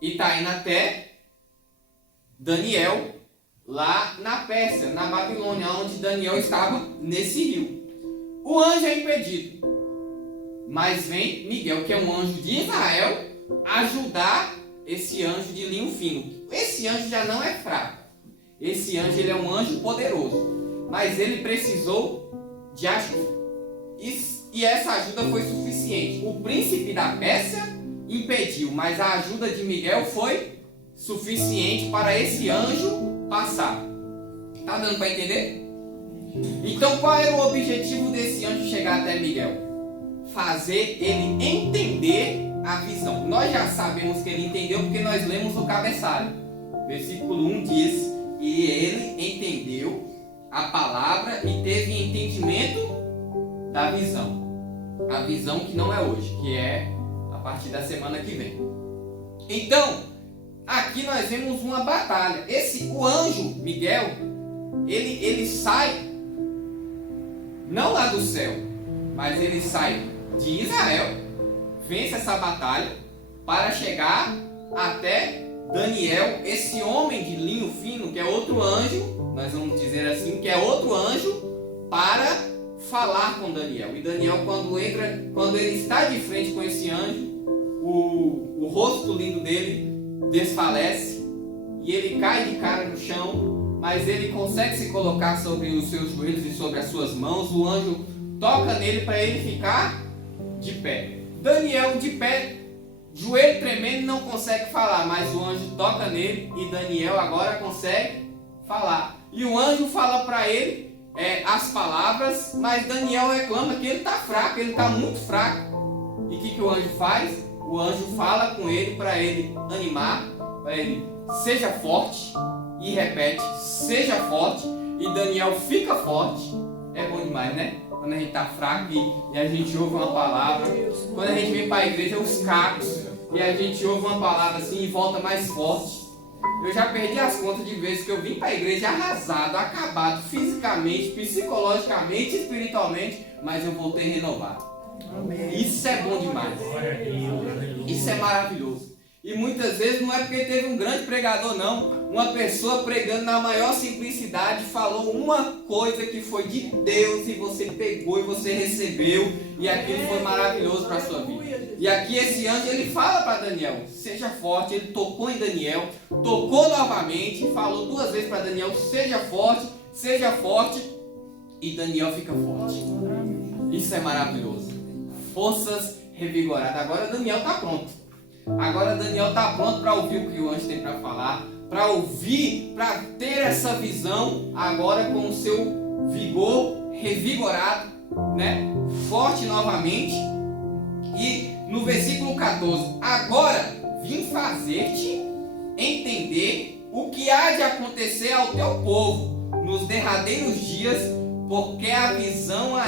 e está indo até Daniel, lá na Pérsia, na Babilônia, onde Daniel estava nesse rio. O anjo é impedido, mas vem Miguel, que é um anjo de Israel, ajudar esse anjo de linho fino. Esse anjo já não é fraco. Esse anjo ele é um anjo poderoso, mas ele precisou de ajuda. E essa ajuda foi suficiente. O príncipe da Pérsia impediu, mas a ajuda de Miguel foi suficiente para esse anjo passar. Tá dando para entender? Então qual era o objetivo desse anjo chegar até Miguel? Fazer ele entender a visão. Nós já sabemos que ele entendeu porque nós lemos o cabeçalho. versículo 1 diz: e ele entendeu a palavra e teve entendimento da visão. A visão que não é hoje, que é a partir da semana que vem. Então, aqui nós vemos uma batalha. O anjo Miguel, ele sai, não lá do céu, mas ele sai de Israel, vence essa batalha para chegar até Daniel, esse homem de linho fino, que é outro anjo, nós vamos dizer assim, que é outro anjo, para falar com Daniel. E Daniel, quando ele está de frente com esse anjo, o rosto lindo dele desfalece e ele cai de cara no chão, mas ele consegue se colocar sobre os seus joelhos e sobre as suas mãos. O anjo toca nele para ele ficar de pé. Daniel de pé, joelho tremendo, não consegue falar, mas o anjo toca nele e Daniel agora consegue falar. E o anjo fala para ele as palavras, mas Daniel reclama que ele está fraco, ele está muito fraco. E o que o anjo faz? O anjo fala com ele para ele animar, para ele: seja forte, e repete: seja forte, e Daniel fica forte. É bom demais, né? Quando a gente está fraco e a gente ouve uma palavra, quando a gente vem para a igreja, os cacos, e a gente ouve uma palavra assim e volta mais forte. Eu já perdi as contas de vezes que eu vim para a igreja arrasado, acabado, fisicamente, psicologicamente, espiritualmente, mas eu voltei renovado. Amém. Isso é bom demais. Isso é maravilhoso. E muitas vezes não é porque teve um grande pregador, não. Uma pessoa pregando na maior simplicidade falou uma coisa que foi de Deus e você pegou e você recebeu, e aquilo foi maravilhoso para a sua vida. E aqui esse anjo, ele fala para Daniel: seja forte. Ele tocou em Daniel, tocou novamente, falou 2 vezes para Daniel: seja forte, e Daniel fica forte. Isso é maravilhoso. Forças revigoradas. Agora Daniel está pronto. Agora Daniel está pronto para ouvir o que o anjo tem para falar, para ouvir, para ter essa visão agora com o seu vigor revigorado, né? Forte novamente. E no versículo 14: agora vim fazer-te entender o que há de acontecer ao teu povo nos derradeiros dias, porque a visão é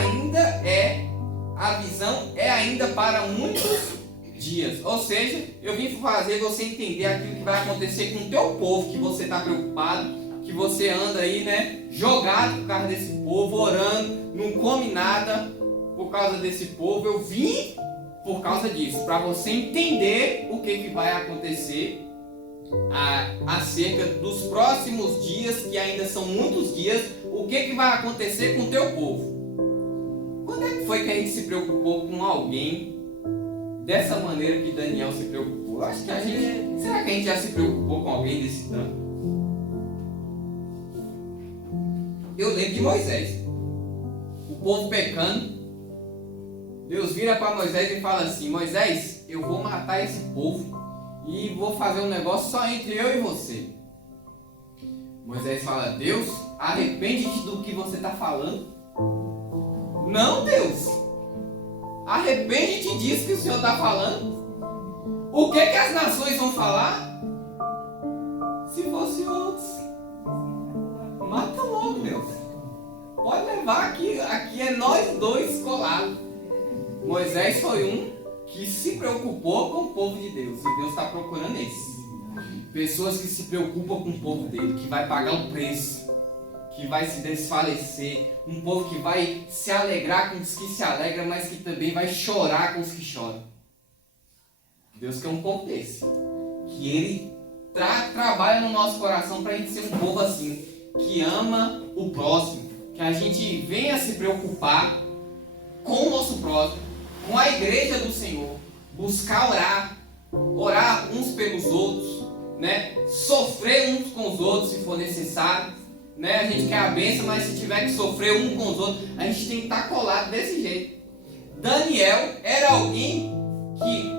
ainda para muitos dias. Ou seja, eu vim fazer você entender aquilo que vai acontecer com o teu povo, que você está preocupado, que você anda aí, né, jogado por causa desse povo, orando, não come nada por causa desse povo. Eu vim por causa disso, para você entender o que vai acontecer acerca dos próximos dias, que ainda são muitos dias, o que vai acontecer com o teu povo. Quando é que foi que a gente se preocupou com alguém dessa maneira que Daniel se preocupou? Eu acho que será que a gente já se preocupou com alguém desse tanto? Eu lembro de Moisés, o povo pecando. Deus vira para Moisés e fala assim: Moisés, eu vou matar esse povo e vou fazer um negócio só entre eu e você. Moisés fala: Deus, arrepende-te do que você está falando. Não, Deus, arrepende-te disso que o Senhor está falando. O que as nações vão falar? Se fosse outros, mata logo, Deus. Pode levar aqui é nós dois colados. Moisés foi um que se preocupou com o povo de Deus, e Deus está procurando esses. Pessoas que se preocupam com o povo dele, que vai pagar o preço, que vai se desfalecer. Um povo que vai se alegrar com os que se alegram, mas que também vai chorar com os que choram. Deus quer um povo desse, que Ele trabalha no nosso coração para a gente ser um povo assim, que ama o próximo, que a gente venha se preocupar com o nosso próximo, com a igreja do Senhor, buscar orar uns pelos outros, né? Sofrer uns com os outros se for necessário, né? A gente quer a bênção, mas se tiver que sofrer um com os outros, a gente tem que estar colado desse jeito. Daniel era alguém que,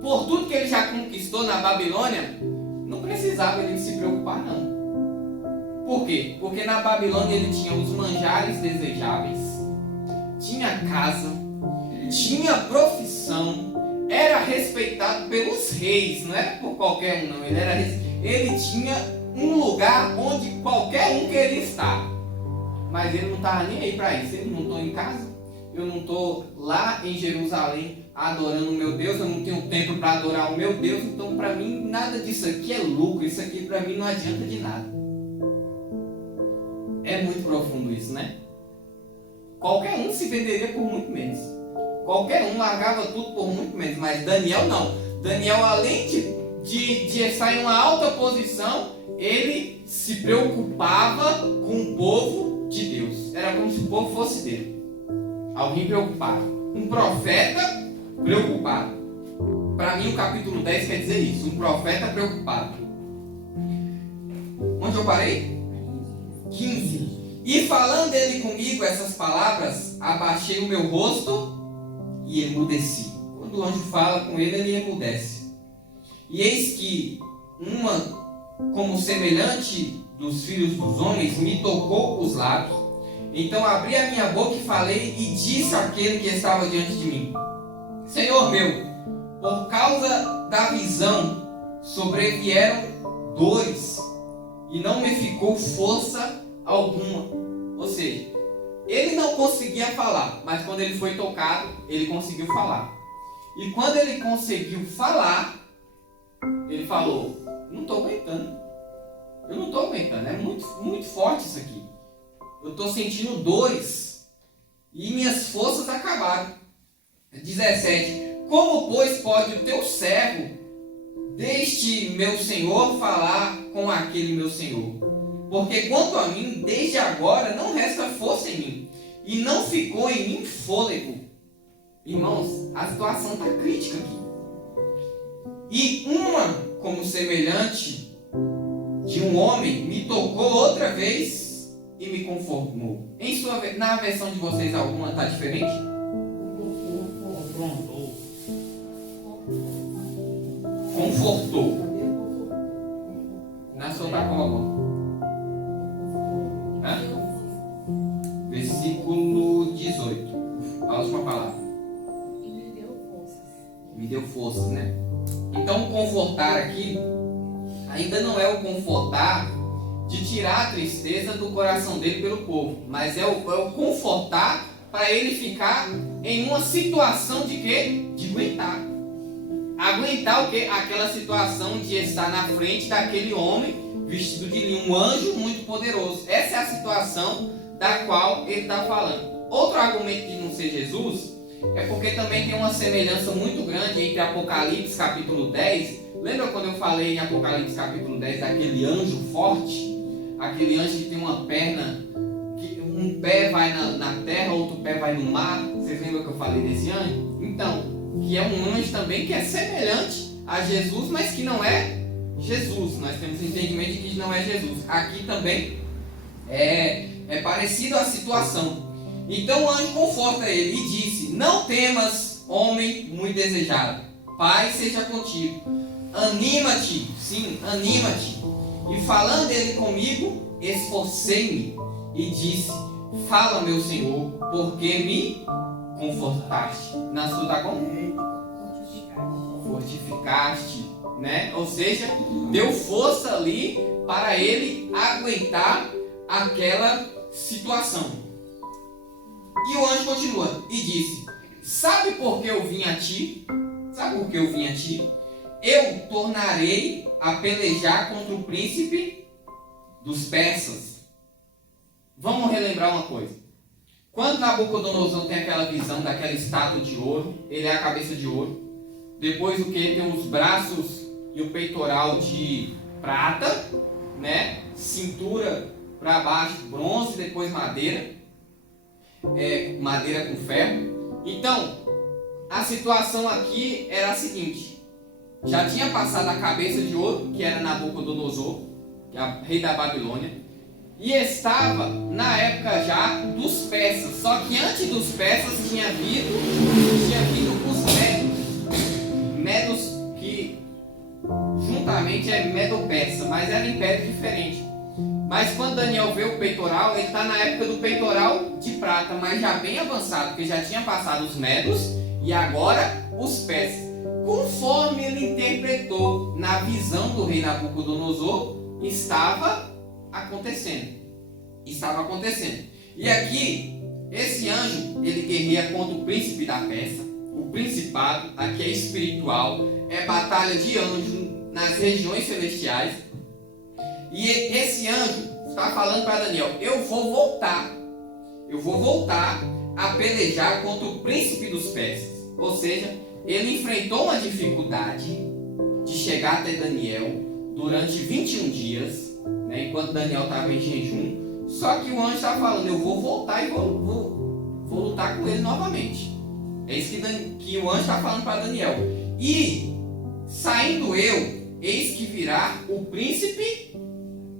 por tudo que ele já conquistou na Babilônia, não precisava ele se preocupar, não. Por quê? Porque na Babilônia ele tinha os manjares desejáveis, tinha casa, tinha profissão, era respeitado pelos reis, não era por qualquer um, não. Ele era ele tinha um lugar onde qualquer um queria estar. Mas ele não estava nem aí para isso. Ele não estou em casa, eu não estou lá em Jerusalém adorando o meu Deus, eu não tenho tempo para adorar o meu Deus, então para mim nada disso aqui é lucro, isso aqui para mim não adianta de nada. É muito profundo isso, né? Qualquer um se venderia por muito menos. Qualquer um largava tudo por muito menos, mas Daniel não. Daniel, além de estar em uma alta posição, ele se preocupava com o povo de Deus. Era como se o povo fosse dele. Alguém preocupado. Um profeta preocupado. Para mim o capítulo 10 quer dizer isso. Um profeta preocupado. Onde eu parei? 15. E falando ele comigo essas palavras, abaixei o meu rosto e emudeci. Quando o anjo fala com ele, ele emudece. E eis que uma, como semelhante dos filhos dos homens, me tocou os lábios. Então abri a minha boca e falei, e disse àquele que estava diante de mim: Senhor meu, por causa da visão sobrevieram dores, e não me ficou força alguma. Ou seja, ele não conseguia falar, mas quando ele foi tocado, ele conseguiu falar. E quando ele conseguiu falar, ele falou: não estou aguentando. Eu não estou aguentando, é muito, muito forte isso aqui. Eu estou sentindo dores e minhas forças acabaram. 17. Como, pois, pode o teu servo deste meu senhor falar com aquele meu senhor? Porque quanto a mim, desde agora não resta força em mim, e não ficou em mim fôlego. Irmãos, a situação está crítica aqui. E uma, como semelhante de um homem, me tocou outra vez e me conformou. Na versão de vocês alguma está diferente? Confortou. Na sua está como? Versículo 18. A última palavra. E me deu forças. Me deu forças, né? Então, confortar aqui ainda não é o confortar de tirar a tristeza do coração dele pelo povo, mas é o confortar para ele ficar em uma situação de quê? De aguentar. Aguentar o quê? Aquela situação de estar na frente daquele homem vestido de linho, um anjo muito poderoso. Essa é a situação da qual ele está falando. Outro argumento de não ser Jesus é porque também tem uma semelhança muito grande entre Apocalipse capítulo 10. Lembra quando eu falei em Apocalipse capítulo 10 daquele anjo forte? Aquele anjo que tem uma perna, que um pé vai na terra, outro pé vai no mar. Vocês lembram que eu falei desse anjo? Então, que é um anjo também que é semelhante a Jesus, mas que não é Jesus. Nós temos entendimento de que não é Jesus. Aqui também é parecido a situação. Então o anjo conforta ele e disse: não temas, homem muito desejado, paz seja contigo, anima-te, sim, anima-te. E falando ele comigo, esforcei-me e disse: fala, meu Senhor, porque me confortaste. Na sua tá como? Fortificaste, né? Ou seja, deu força ali para ele aguentar aquela situação. E o anjo continua e disse: sabe por que eu vim a ti? Sabe por que eu vim a ti? Eu tornarei a pelejar contra o príncipe dos persas. Vamos relembrar uma coisa. Quando Nabucodonosor tem aquela visão daquela estátua de ouro, ele é a cabeça de ouro. Depois o que? Tem os braços e o peitoral de prata, né? Cintura para baixo, bronze, depois madeira. Madeira com ferro. Então, a situação aqui era a seguinte: já tinha passado a cabeça de ouro, que era Nabucodonosor, que é o rei da Babilônia, e estava na época já dos persas. Só que antes dos persas tinha vindo os medos, que juntamente é medo-persa, mas era império diferente. Mas quando Daniel vê o peitoral, ele está na época do peitoral de prata, mas já bem avançado, porque já tinha passado os medos e agora os persas. conforme ele interpretou na visão do rei Nabucodonosor, estava acontecendo. Estava acontecendo. E aqui, esse anjo, ele guerreia contra o príncipe da Pérsia. O principado, aqui é espiritual, é batalha de anjos nas regiões celestiais. E esse anjo está falando para Daniel: eu vou voltar a pelejar contra o príncipe dos persas. Ou seja, ele enfrentou uma dificuldade de chegar até Daniel durante 21 dias, né, enquanto Daniel estava em jejum. Só que o anjo está falando: eu vou voltar e vou lutar com ele novamente. É isso que o anjo está falando para Daniel. E saindo eu, eis que virá o príncipe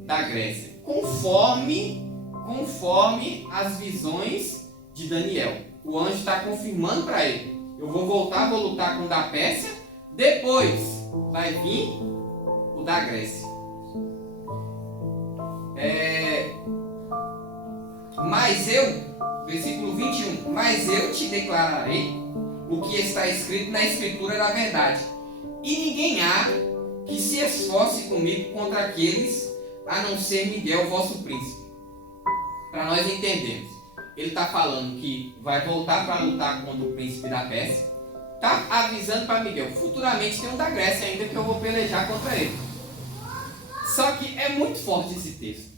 da Grécia, conforme as visões de Daniel. O anjo está confirmando para ele: eu vou voltar, vou lutar com o da Pérsia, depois vai vir o da Grécia. Mas eu, versículo 21, mas eu te declararei o que está escrito na escritura da verdade, e ninguém há que se esforce comigo contra aqueles, a não ser Miguel, vosso príncipe. Para nós entendermos, ele está falando que vai voltar para lutar contra o príncipe da Pérsia, está avisando para Miguel: futuramente tem um da Grécia ainda que eu vou pelejar contra ele. Só que é muito forte esse texto.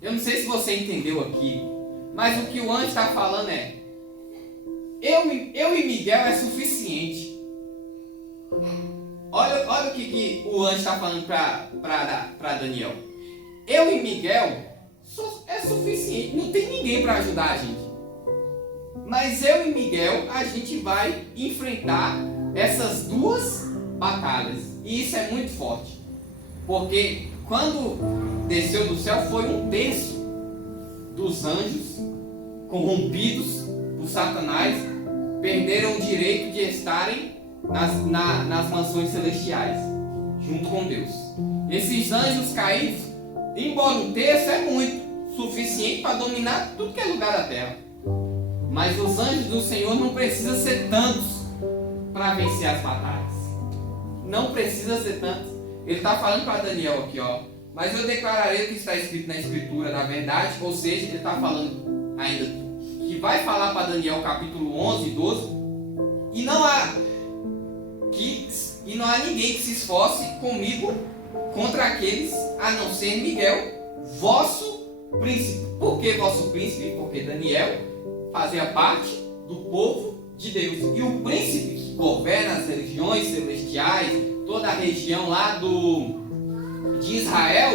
Eu não sei se você entendeu aqui, mas o que o anjo está falando é: eu e Miguel é suficiente. Olha o que o anjo está falando para Daniel. Eu e Miguel é suficiente. Não tem ninguém para ajudar a gente. Mas eu e Miguel, a gente vai enfrentar essas duas batalhas. E isso é muito forte. Porque quando desceu do céu, foi 1/3 dos anjos corrompidos por Satanás perderam o direito de estarem nas mansões celestiais, junto com Deus. Esses anjos caídos, embora 1/3 é muito, suficiente para dominar tudo que é lugar da terra. Mas os anjos do Senhor não precisam ser tantos para vencer as batalhas. Não precisa ser tantos. Ele está falando para Daniel aqui, ó: mas eu declararei o que está escrito na escritura da verdade. Ou seja, ele está falando ainda que vai falar para Daniel capítulo 11 e 12. E não há ninguém que se esforce comigo contra aqueles, a não ser Miguel, vosso príncipe. Por que vosso príncipe? Porque Daniel fazia parte do povo de Deus. E o príncipe que governa as regiões celestiais, toda a região lá de Israel,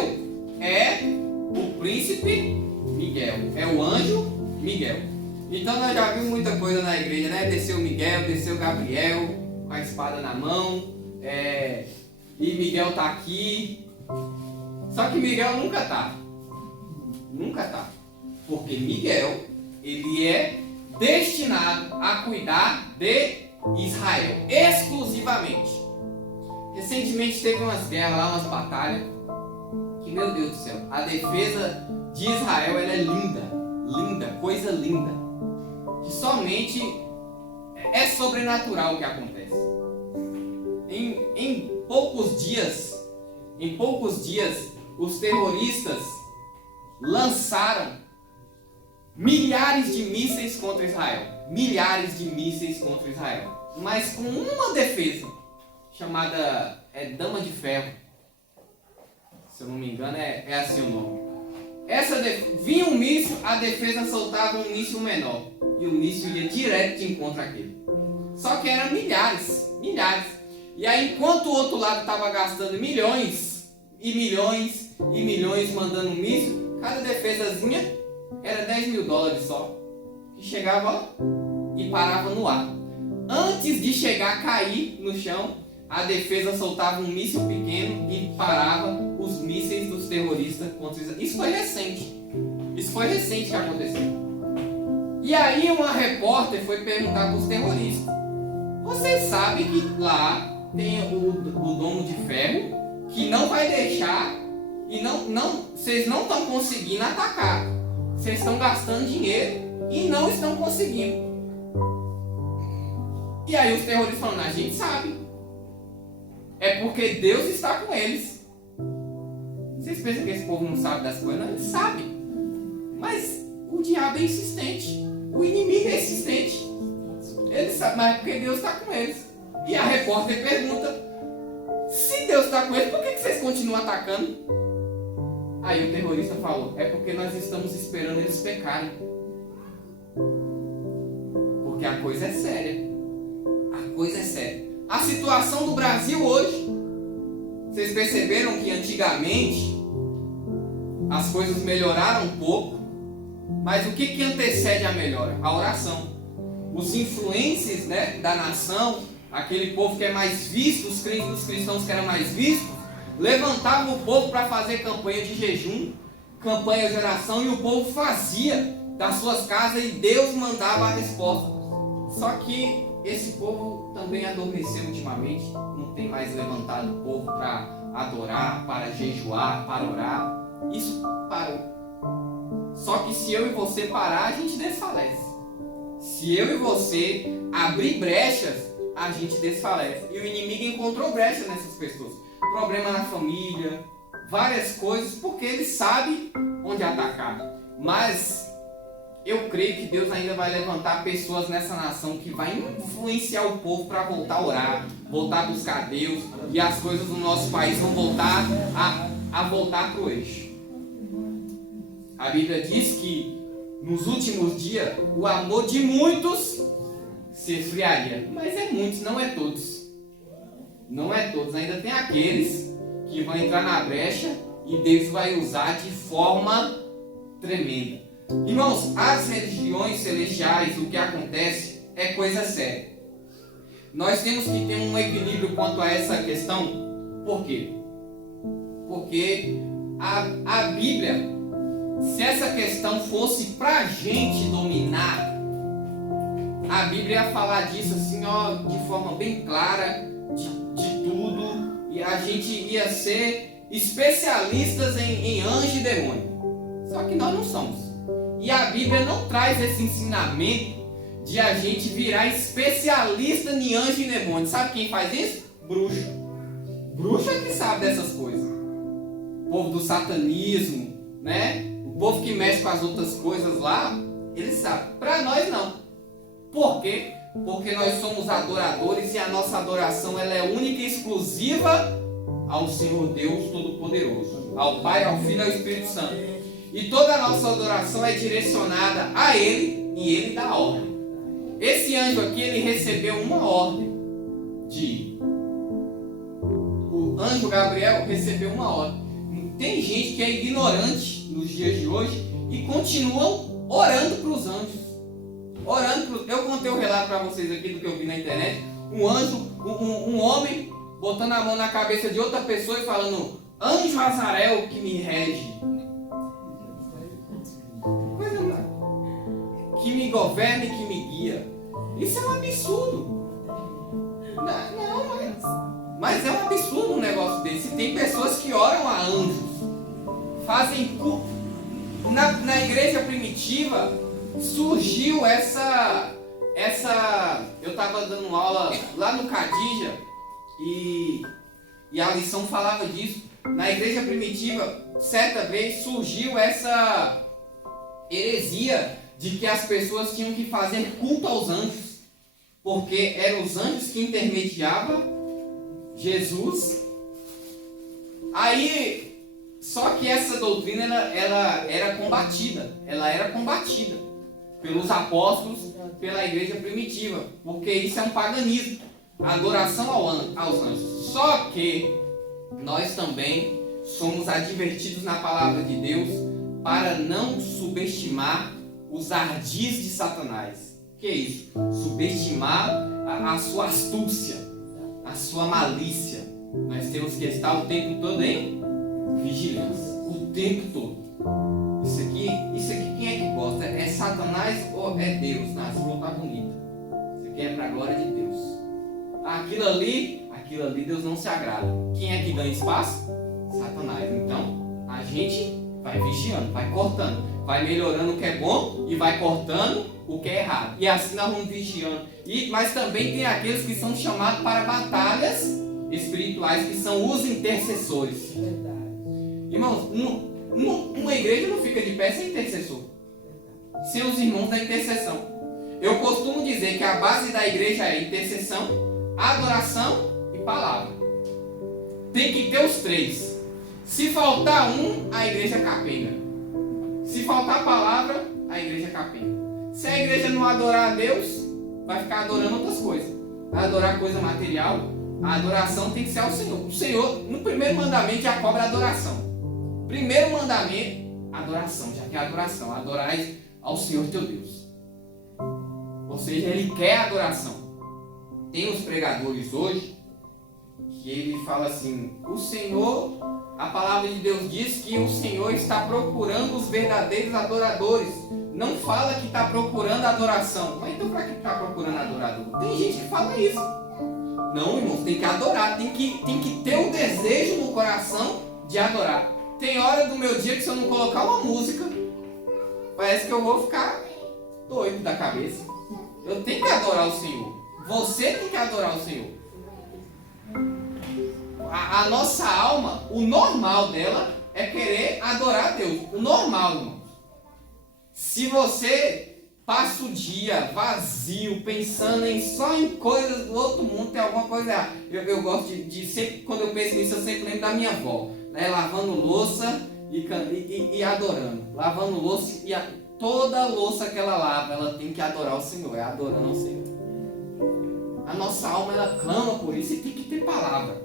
é o príncipe Miguel, é o anjo Miguel. Então nós já vimos muita coisa na igreja, né? Desceu Miguel, desceu Gabriel com a espada na mão, e Miguel está aqui. Só que Miguel nunca está. Porque Miguel, ele é destinado a cuidar de Israel exclusivamente. Recentemente teve umas guerras lá, umas batalhas, que, meu Deus do céu, a defesa de Israel, ela é linda, coisa linda, que somente é sobrenatural o que acontece. Em poucos dias, os terroristas lançaram milhares de mísseis contra Israel. Mas com uma defesa, chamada Dama de Ferro. Se eu não me engano, é assim o nome. Vinha um míssil, a defesa soltava um míssil menor. E o míssil ia direto de encontro àquele. Só que eram milhares. E aí, enquanto o outro lado estava gastando milhões mandando um míssil, cada defesazinha era $10.000 só. Que chegava e parava no ar. Antes de chegar a cair no chão, a defesa soltava um míssil pequeno e parava os mísseis dos terroristas contra Israel. Isso foi recente que aconteceu. E aí uma repórter foi perguntar para os terroristas: vocês sabem que lá tem o domo de ferro que não vai deixar, e vocês não estão conseguindo atacar. Vocês estão gastando dinheiro e não estão conseguindo. E aí os terroristas falando: a gente sabe. é porque Deus está com eles. Vocês pensam que esse povo não sabe das coisas? Não, ele sabe. Mas o diabo é insistente. O inimigo é insistente. Ele sabe, mas é porque Deus está com eles. E a repórter pergunta: se Deus está com eles, por que vocês continuam atacando? Aí o terrorista falou: é porque nós estamos esperando eles pecarem. Porque a coisa é séria. A coisa é séria. A situação do Brasil hoje, vocês perceberam que antigamente as coisas melhoraram um pouco, mas o que antecede a melhora? A oração. Os influencers, né, da nação, aquele povo que é mais visto, os crentes dos cristãos que eram mais vistos, levantavam o povo para fazer campanha de jejum, campanha de oração, e o povo fazia das suas casas e Deus mandava a resposta. Só que esse povo também adormeceu ultimamente, não tem mais levantado o povo para adorar, para jejuar, para orar. Isso parou. Só que se eu e você parar, a gente desfalece. Se eu e você abrir brechas, a gente desfalece. E o inimigo encontrou brecha nessas pessoas. Problema na família, várias coisas, porque ele sabe onde atacar. Mas eu creio que Deus ainda vai levantar pessoas nessa nação que vai influenciar o povo para voltar a orar, voltar a buscar Deus, e as coisas do nosso país vão voltar a voltar para o eixo. A Bíblia diz que nos últimos dias o amor de muitos se esfriaria. Mas é muitos, não é todos. Não é todos. Ainda tem aqueles que vão entrar na brecha e Deus vai usar de forma tremenda. Irmãos, as religiões celestiais, o que acontece é coisa séria. Nós temos que ter um equilíbrio quanto a essa questão. Por quê? Porque a Bíblia, se essa questão fosse para a gente dominar, a Bíblia ia falar disso assim, ó, de forma bem clara, de tudo, e a gente ia ser especialistas em anjo e demônio. Só que nós não somos. E a Bíblia não traz esse ensinamento de a gente virar especialista em anjo e demônio. Sabe quem faz isso? Bruxo. Bruxo é que sabe dessas coisas. O povo do satanismo, né? O povo que mexe com as outras coisas lá, ele sabe. Para nós não. Por quê? Porque nós somos adoradores e a nossa adoração ela é única e exclusiva ao Senhor Deus Todo-Poderoso, ao Pai, ao Filho e ao Espírito Santo. E toda a nossa adoração é direcionada a Ele e Ele dá ordem. Esse anjo aqui, ele recebeu uma ordem o anjo Gabriel recebeu uma ordem. Tem gente que é ignorante nos dias de hoje e continuam orando para os anjos. Eu contei um relato para vocês aqui do que eu vi na internet. Um anjo, um homem botando a mão na cabeça de outra pessoa e falando: anjo Azarel que me rege, que me governa e que me guia. Isso é um absurdo. Mas é um absurdo um negócio desse. Tem pessoas que oram a anjos, fazem culto. Na igreja primitiva surgiu essa. Eu estava dando aula lá no Cadija e a lição falava disso. Na igreja primitiva, certa vez surgiu essa heresia de que as pessoas tinham que fazer culto aos anjos, porque eram os anjos que intermediavam Jesus. Aí, só que essa doutrina ela era combatida pelos apóstolos, pela igreja primitiva, porque isso é um paganismo, adoração aos anjos. Só que nós também somos advertidos na palavra de Deus para não subestimar os ardis de Satanás. Que é isso? Subestimar a sua astúcia, a sua malícia. Nós temos que estar o tempo todo em vigilância. O tempo todo. Isso aqui quem é que gosta? É Satanás ou é Deus? Não, essa flor tá bonita. Isso aqui é para a glória de Deus. Aquilo ali Deus não se agrada. Quem é que ganha espaço? Satanás. Então, a gente vai vigiando, vai cortando, vai melhorando o que é bom e vai cortando o que é errado. E assim nós vamos vigiando. Mas também tem aqueles que são chamados para batalhas espirituais que são os intercessores. Irmãos, uma igreja não fica de pé sem intercessor, sem os irmãos da intercessão. Eu costumo dizer que a base da igreja é intercessão, adoração e palavra. Tem que ter os três. Se faltar um, a igreja capenga. Se faltar palavra, a igreja capenga. Se a igreja não adorar a Deus, vai ficar adorando outras coisas. Vai adorar coisa material. A adoração tem que ser ao Senhor. O Senhor, no primeiro mandamento, já cobra a adoração. Primeiro mandamento, adoração. Já que é adoração. Adorai ao Senhor teu Deus. Ou seja, Ele quer adoração. Tem os pregadores hoje que ele fala assim: o Senhor, a palavra de Deus diz que o Senhor está procurando os verdadeiros adoradores. Não fala que está procurando adoração. Mas então para que está procurando adorador? Tem gente que fala isso. Não, irmãos, tem que adorar. Tem que ter o desejo no coração de adorar. Tem hora do meu dia que se eu não colocar uma música, parece que eu vou ficar doido da cabeça. Eu tenho que adorar o Senhor. Você tem que adorar o Senhor. A nossa alma, o normal dela é querer adorar a Deus. O normal, irmãos. Se você passa o dia vazio, pensando só em coisas do outro mundo, tem alguma coisa errada. Eu gosto de sempre, quando eu penso nisso, eu sempre lembro da minha avó, né? Lavando louça e adorando. Lavando louça e toda louça que ela lava, ela tem que adorar o Senhor. É adorando o Senhor. A nossa alma, ela clama por isso e tem que ter palavra.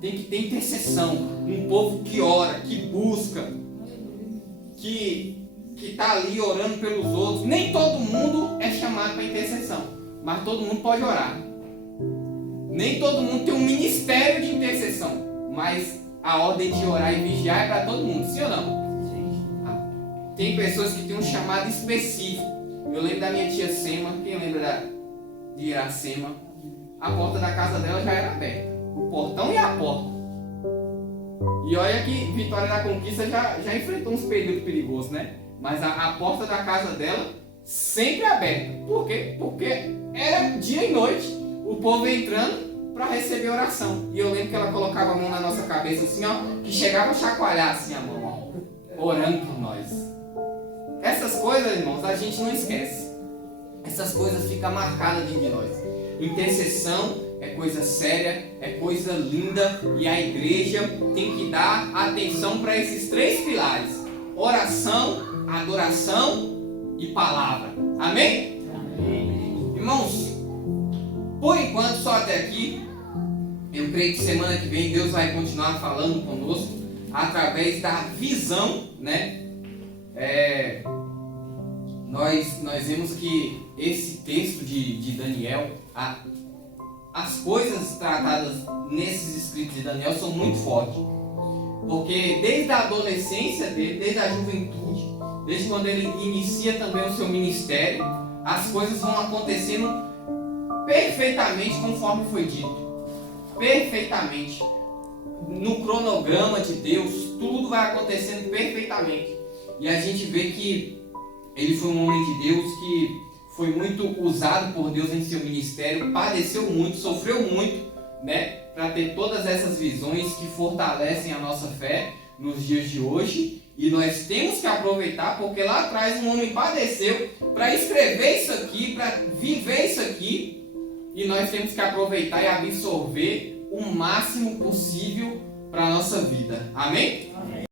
Tem que ter intercessão. Um povo que ora, que busca, que está ali orando pelos outros. Nem todo mundo é chamado para intercessão, mas todo mundo pode orar. Nem todo mundo tem um ministério de intercessão, mas a ordem de orar e vigiar é para todo mundo, sim ou não? Sim. Tem pessoas que têm um chamado específico. Eu lembro da minha tia Sema. Quem lembra de Iracema? A porta da casa dela já era aberta, o portão e a porta. E olha que Vitória da Conquista já enfrentou uns períodos perigosos, né? Mas a porta da casa dela sempre aberta. Por quê? Porque era dia e noite o povo entrando para receber oração. E eu lembro que ela colocava a mão na nossa cabeça assim, ó, que chegava a chacoalhar assim a mão, ó, orando por nós. Essas coisas, irmãos, a gente não esquece. Essas coisas ficam marcadas dentro de nós. Intercessão é coisa séria, é coisa linda, e a igreja tem que dar atenção para esses três pilares: oração, adoração e palavra. Amém? Amém. Irmãos, por enquanto só até aqui. Eu creio que semana que vem Deus vai continuar falando conosco através da visão, né? Nós vemos que esse texto de Daniel, as coisas tratadas nesses escritos de Daniel são muito fortes. Porque desde a adolescência dele, desde a juventude, desde quando ele inicia também o seu ministério, as coisas vão acontecendo perfeitamente conforme foi dito. Perfeitamente. No cronograma de Deus, tudo vai acontecendo perfeitamente. E a gente vê que ele foi um homem de Deus que foi muito usado por Deus em seu ministério, padeceu muito, sofreu muito, né? Para ter todas essas visões que fortalecem a nossa fé nos dias de hoje. E nós temos que aproveitar, porque lá atrás um homem padeceu para escrever isso aqui, para viver isso aqui. E nós temos que aproveitar e absorver o máximo possível para a nossa vida. Amém? Amém.